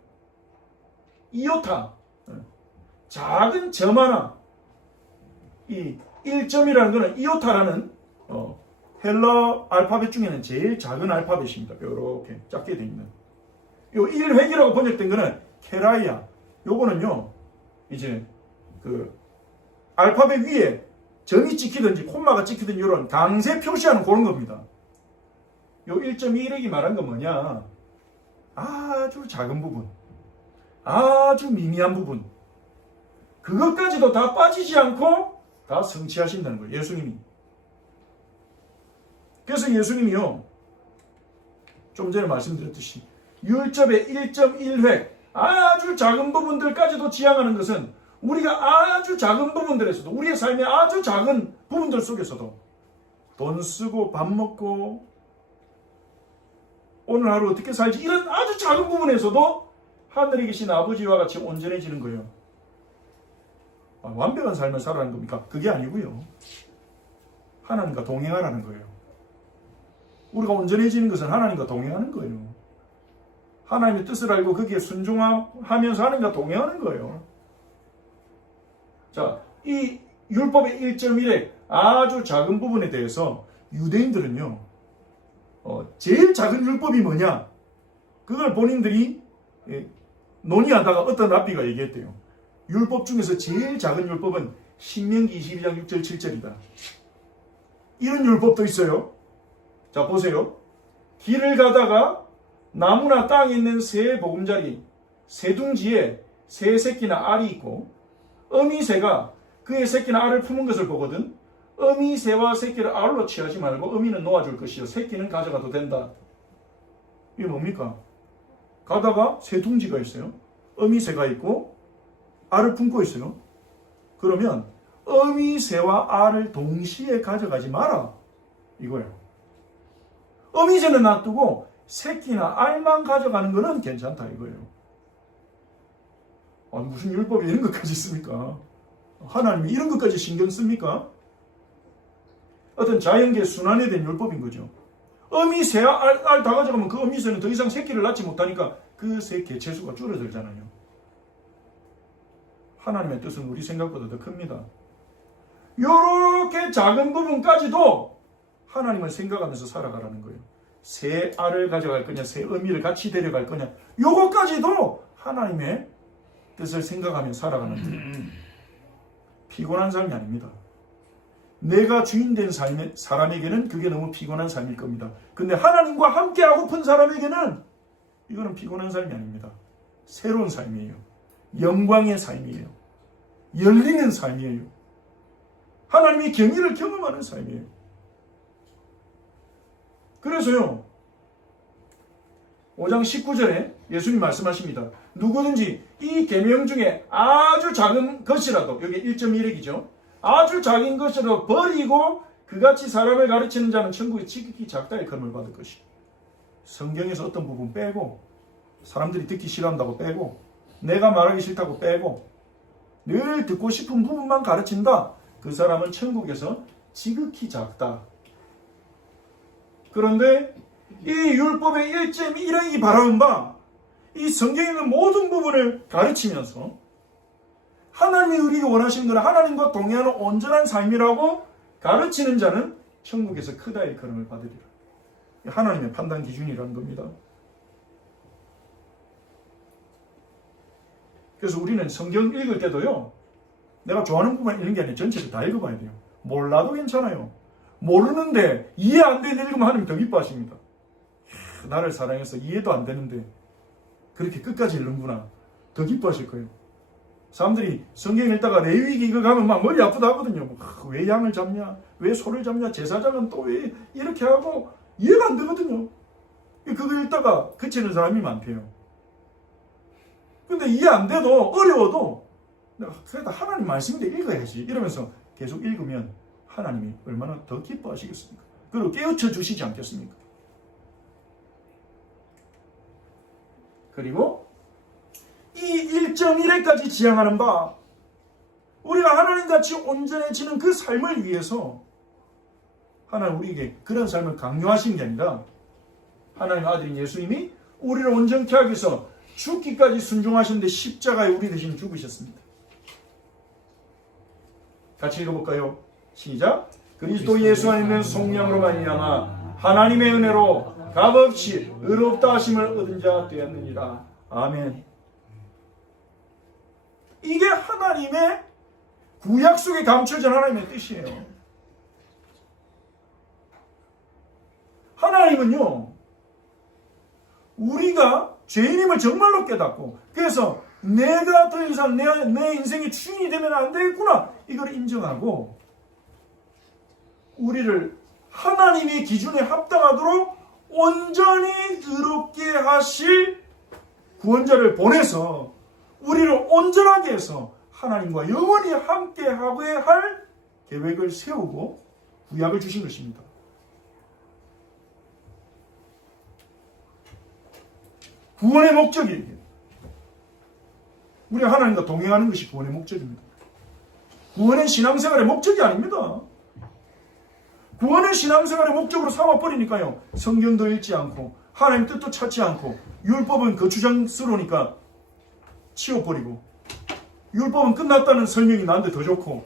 이오타, 작은 점 하나, 이 1점이라는 것은 이오타라는 헬라 알파벳 중에는 제일 작은 알파벳입니다. 이렇게 작게 되어 있는. 이 1획이라고 번역된 것은 케라이아. 요거는요, 이제 그 알파벳 위에 점이 찍히든지 콤마가 찍히든지 이런 강세 표시하는 그런 겁니다. 요 1.1획이 말한 건 뭐냐? 아주 작은 부분, 아주 미미한 부분, 그것까지도 다 빠지지 않고 다 성취하신다는 거예요. 예수님이. 그래서 예수님이요, 좀 전에 말씀드렸듯이 율법의 1.1획, 아주 작은 부분들까지도 지향하는 것은 우리가 아주 작은 부분들에서도 우리의 삶의 아주 작은 부분들 속에서도 돈 쓰고 밥 먹고 오늘 하루 어떻게 살지 이런 아주 작은 부분에서도 하늘에 계신 아버지와 같이 온전해지는 거예요. 완벽한 삶을 살아가는 겁니까? 그게 아니고요. 하나님과 동행하라는 거예요. 우리가 온전해지는 것은 하나님과 동행하는 거예요. 하나님의 뜻을 알고 거기에 순종하면서 하나님과 동행하는 거예요. 자, 이 율법의 1.1의 아주 작은 부분에 대해서 유대인들은요, 제일 작은 율법이 뭐냐? 그걸 본인들이 논의하다가 어떤 랍비가 얘기했대요. 율법 중에서 제일 작은 율법은 신명기 22장 6절 7절이다. 이런 율법도 있어요. 자, 보세요. 길을 가다가 나무나 땅에 있는 새 보금자리, 새 둥지에 새 새끼나 알이 있고 어미새가 그의 새끼나 알을 품은 것을 보거든 어미새와 새끼를 알로 취하지 말고 어미는 놓아줄 것이요 새끼는 가져가도 된다. 이게 뭡니까? 가다가 새 둥지가 있어요. 어미새가 있고 알을 품고 있어요. 그러면 어미새와 알을 동시에 가져가지 마라. 이거예요. 어미새는 놔두고 새끼나 알만 가져가는 거는 괜찮다 이거예요. 무슨 율법이 이런 것까지 있습니까? 하나님이 이런 것까지 신경 씁니까? 어떤 자연계 순환에 대한 율법인 거죠. 어미새와 알 다 가져가면 그 어미새는 더 이상 새끼를 낳지 못하니까 그 새 개체수가 줄어들잖아요. 하나님의 뜻은 우리 생각보다 더 큽니다. 이렇게 작은 부분까지도 하나님을 생각하면서 살아가라는 거예요. 새 알을 가져갈 거냐, 새 어미를 같이 데려갈 거냐, 요거까지도 하나님의 뜻을 생각하며 살아가는 거예요. 피곤한 삶이 아닙니다. 내가 주인 된 사람에게는 그게 너무 피곤한 삶일 겁니다. 근데 하나님과 함께 하고픈 사람에게는 이거는 피곤한 삶이 아닙니다. 새로운 삶이에요. 영광의 삶이에요. 열리는 삶이에요. 하나님의 경의를 경험하는 삶이에요. 그래서요, 5장 19절에 예수님 말씀하십니다. 누구든지 이 계명 중에 아주 작은 것이라도, 여기 1.1핵이죠. 아주 작은 것이라도 버리고 그같이 사람을 가르치는 자는 천국에 지극히 작다의 금을 받을 것이요. 성경에서 어떤 부분 빼고, 사람들이 듣기 싫어한다고 빼고, 내가 말하기 싫다고 빼고, 늘 듣고 싶은 부분만 가르친다. 그 사람은 천국에서 지극히 작다. 그런데 이 율법의 1.1항이 바라는 바, 이 성경에 있는 모든 부분을 가르치면서 하나님이 우리가 원하시는 것은 하나님과 동행하는 온전한 삶이라고 가르치는 자는 천국에서 크다의 일컬음을 받으리라. 하나님의 판단 기준이라는 겁니다. 그래서 우리는 성경 읽을 때도요, 내가 좋아하는 부분만 읽는 게 아니라 전체를 다 읽어봐야 돼요. 몰라도 괜찮아요. 모르는데 이해 안 되는 읽으면 하나님 더 기뻐하십니다. 나를 사랑해서 이해도 안 되는데 그렇게 끝까지 읽는구나. 더 기뻐하실 거예요. 사람들이 성경 읽다가 레위기 이거 가면 막 머리 아프다 하거든요. 왜 양을 잡냐? 왜 소를 잡냐? 제사장은 또 왜 이렇게 하고 이해가 안 되거든요. 그거 읽다가 그치는 사람이 많대요. 근데 이해 안 돼도 어려워도 그래도 하나님 말씀인데 읽어야지 이러면서 계속 읽으면 하나님이 얼마나 더 기뻐하시겠습니까? 그리고 깨우쳐 주시지 않겠습니까? 그리고 이 1.1회까지 지향하는 바, 우리가 하나님같이 온전해지는 그 삶을 위해서 하나님 우리에게 그런 삶을 강요하신 게 아니라 하나님 아들인 예수님이 우리를 온전케 하기 위해서 죽기까지 순종하셨는데 십자가에 우리 대신 죽으셨습니다. 같이 읽어볼까요? 시작. 그리스도 예수 안에 성령으로 말미암아 하나님의 은혜로 값없이 의롭다 하심을 얻은 자 되었느니라. 아멘. 이게 하나님의 구약 속에 감춰진 하나님의 뜻이에요. 하나님은요, 우리가 죄인임을 정말로 깨닫고, 그래서 내가 더 이상 내 인생의 주인이 되면 안 되겠구나, 이걸 인정하고 우리를 하나님의 기준에 합당하도록 온전히 의롭게 하실 구원자를 보내서 우리를 온전하게 해서 하나님과 영원히 함께하게 할 계획을 세우고 구약을 주신 것입니다. 구원의 목적이에요. 우리가 하나님과 동행하는 것이 구원의 목적입니다. 구원은 신앙생활의 목적이 아닙니다. 구원은 신앙생활의 목적으로 삼아버리니까요. 성경도 읽지 않고 하나님 뜻도 찾지 않고 율법은 거추장스러우니까 치워버리고 율법은 끝났다는 설명이 나한테 더 좋고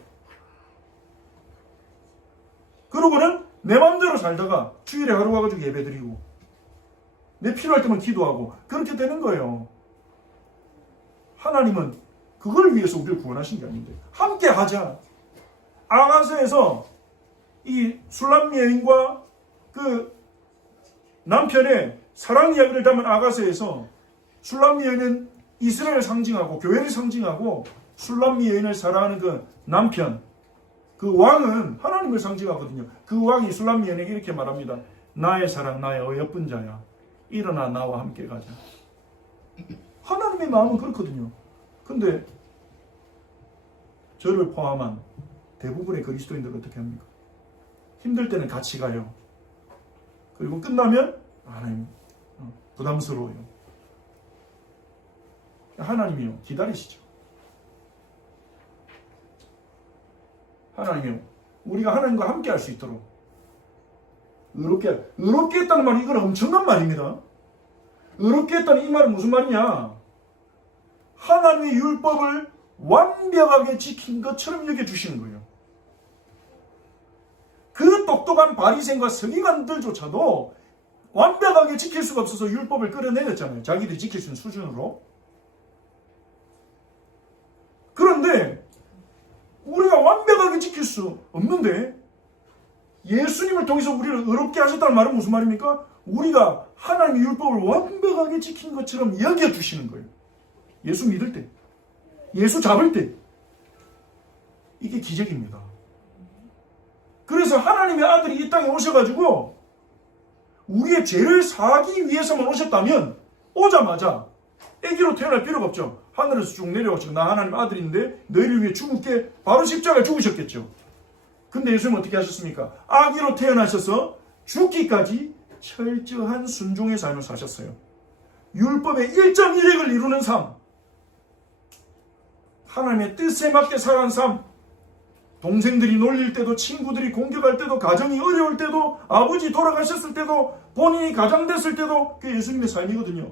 그러고는 내 마음대로 살다가 주일에 하루 와가지고 예배드리고 내 필요할 때만 기도하고 그렇게 되는 거예요. 하나님은 그걸 위해서 우리를 구원하신 게 아닌데 함께 하자. 아가서에서 이 술람 여인과 그 남편의 사랑 이야기를 담은 아가서에서 술람 여인은 이스라엘을 상징하고 교회를 상징하고 술람 여인을 사랑하는 그 남편 그 왕은 하나님을 상징하거든요. 그 왕이 술람 여인에게 이렇게 말합니다. 나의 사랑 나의 어여쁜 자야 일어나 나와 함께 가자. 하나님의 마음은 그렇거든요. 근데 저를 포함한 대부분의 그리스도인들은 어떻게 합니까? 힘들 때는 같이 가요. 그리고 끝나면 하나님 부담스러워요. 하나님이요 기다리시죠. 하나님이요 우리가 하나님과 함께 할 수 있도록 의롭게 했다는 말이 이건 엄청난 말입니다. 의롭게 했다는 이 말은 무슨 말이냐? 하나님의 율법을 완벽하게 지킨 것처럼 여겨주시는 거예요. 그 똑똑한 바리새인과 서기관들조차도 완벽하게 지킬 수가 없어서 율법을 끌어내렸잖아요. 자기들이 지킬 수 있는 수준으로. 그런데 우리가 완벽하게 지킬 수 없는데 예수님을 통해서 우리를 의롭게 하셨다는 말은 무슨 말입니까? 우리가 하나님의 율법을 완벽하게 지킨 것처럼 여겨주시는 거예요. 예수 믿을 때, 예수 잡을 때 이게 기적입니다. 그래서 하나님의 아들이 이 땅에 오셔가지고 우리의 죄를 사하기 위해서만 오셨다면 오자마자 아기로 태어날 필요가 없죠. 하늘에서 쭉 내려오시고 나 하나님 아들인데 너희를 위해 죽을게 바로 십자가에 죽으셨겠죠. 근데 예수님은 어떻게 하셨습니까? 아기로 태어나셔서 죽기까지 철저한 순종의 삶을 사셨어요. 율법의 1.1획을 이루는 삶, 하나님의 뜻에 맞게 살아가는 삶, 동생들이 놀릴 때도 친구들이 공격할 때도 가정이 어려울 때도 아버지 돌아가셨을 때도 본인이 가장됐을 때도 그게 예수님의 삶이거든요.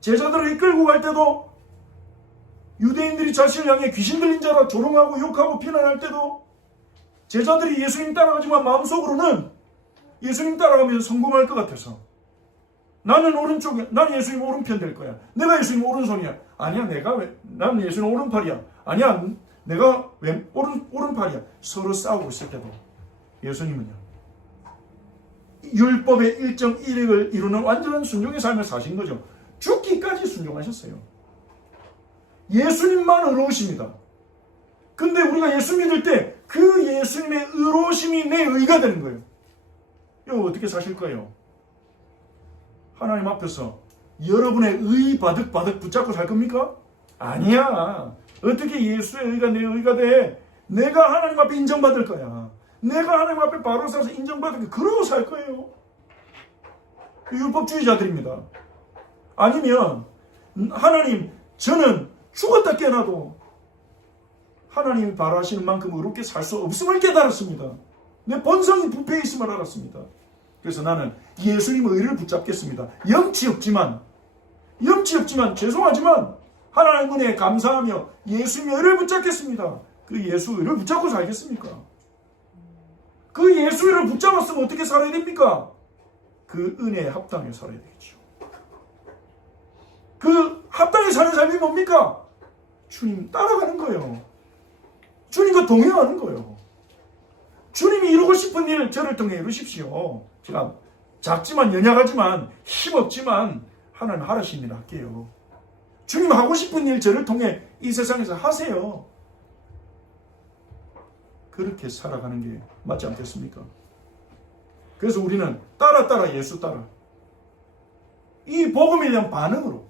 제자들을 이끌고 갈 때도 유대인들이 자신을 향해 귀신 들린 자라 조롱하고 욕하고 비난할 때도 제자들이 예수님 따라가지만 마음속으로는 예수님 따라가면 성공할 것 같아서 나는 예수님 오른편 될 거야. 내가 예수님 오른손이야. 아니야, 나는 예수님 오른팔이야. 아니야, 내가 오른팔이야. 서로 싸우고 있을 때도 예수님은요, 율법의 1.1획을 이루는 완전한 순종의 삶을 사신 거죠. 죽기까지 순종하셨어요. 예수님만 의로우십니다. 근데 우리가 예수 믿을 때 그 예수님의 의로우심이 내 의가 되는 거예요. 이거 어떻게 사실 거예요? 하나님 앞에서 여러분의 의 바득바득 붙잡고 살 겁니까? 아니야. 어떻게 예수의 의가 내 의가 돼? 내가 하나님 앞에 인정받을 거야. 내가 하나님 앞에 바로 서서 인정받을 거야. 그러고 살 거예요. 율법주의자들입니다. 아니면 하나님, 저는 죽었다 깨어나도 하나님이 바라시는 만큼 의롭게 살 수 없음을 깨달았습니다. 내 본성이 부패해 있음을 알았습니다. 그래서 나는 예수님의 의를 붙잡겠습니다. 염치 없지만 죄송하지만 하나님 은혜에 감사하며 예수님의 의를 붙잡겠습니다. 그 예수 의를 붙잡고 살겠습니까? 그 예수 의를 붙잡았으면 어떻게 살아야 됩니까? 그 은혜에 합당해 살아야 되겠죠. 그 합당해 사는 삶이 뭡니까? 주님 따라가는 거예요. 주님과 동행하는 거예요. 주님이 이루고 싶은 일 저를 통해 이루십시오. 제가 작지만 연약하지만 힘없지만 하나님 하라신 일 할게요. 주님 하고 싶은 일 저를 통해 이 세상에서 하세요. 그렇게 살아가는 게 맞지 않겠습니까? 그래서 우리는 따라 예수 따라 이 복음에 대한 반응으로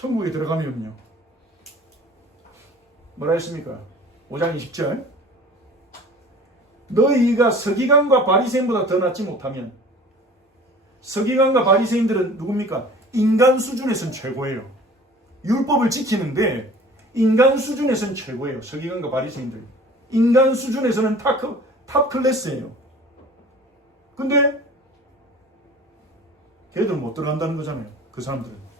천국에 들어가면요. 뭐라 했습니까? 5장 20절. 너희가 서기관과 바리새인보다 더 낫지 못하면, 서기관과 바리새인들은 누굽니까? 인간 수준에선 최고예요. 율법을 지키는데 인간 수준에선 최고예요. 서기관과 바리새인들. 인간 수준에서는 탑 클래스예요. 근데 걔들은 못 들어간다는 거잖아요. 그 사람들은.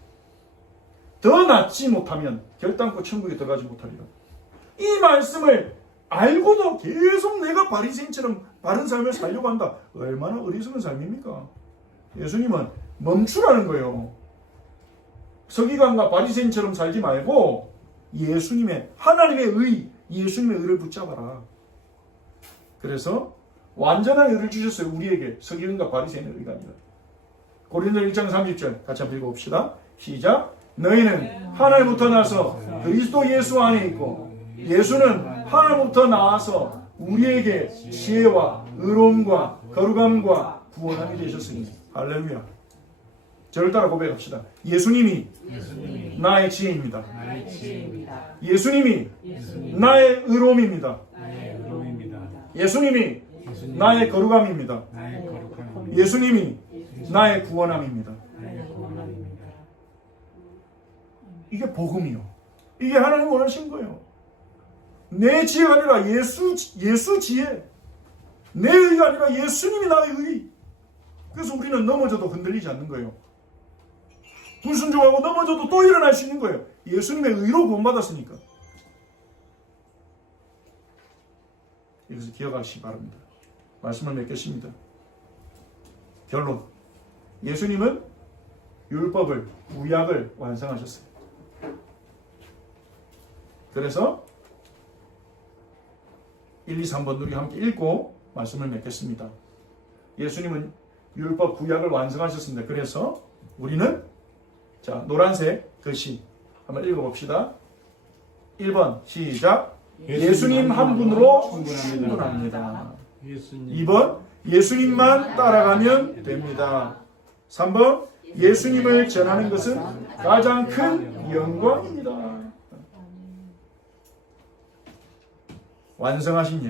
더 낫지 못하면 결단코 천국에 들어가지 못하리라. 이 말씀을 알고도 계속 내가 바리새인처럼 바른 삶을 살려고 한다. 얼마나 어리석은 삶입니까? 예수님은 멈추라는 거예요. 서기관과 바리새인처럼 살지 말고 예수님의, 하나님의 의, 예수님의 의를 붙잡아라. 그래서 완전한 의를 주셨어요. 우리에게. 서기관과 바리새인의 의가 아니라. 고린도 1장 30절 같이 한번 읽어봅시다. 시작. 너희는 하나님부터 나서 그리스도 예수 안에 있고 예수는 하나님부터 나와서 우리에게 지혜와 의로움과 거룩함과 구원함이 되셨으니. 할렐루야. 저를 따라 고백합시다. 예수님이 나의 지혜입니다. 예수님이 나의 의로움입니다. 예수님이 나의 거룩함입니다. 예수님이 나의 구원함입니다. 이게 복음이요. 이게 하나님 원하신 거예요. 내 지혜가 아니라 예수 지혜. 내 의가 아니라 예수님이 나의 의. 그래서 우리는 넘어져도 흔들리지 않는 거예요. 불순종하고 넘어져도 또 일어날 수 있는 거예요. 예수님의 의로 구원받았으니까. 이것을 기억하시기 바랍니다. 말씀을 맺겠습니다. 결론. 예수님은 율법을, 구약을 완성하셨어요. 그래서 1, 2, 3번 우리 함께 읽고 말씀을 맺겠습니다. 예수님은 율법, 구약을 완성하셨습니다. 그래서 우리는 자, 노란색 글씨 한번 읽어봅시다. 1번 시작. 예수님 한 분으로 충분합니다. 2번 예수님만 따라가면 됩니다. 3번 예수님을 전하는 것은 가장 큰 영광입니다. 완성하신 예수.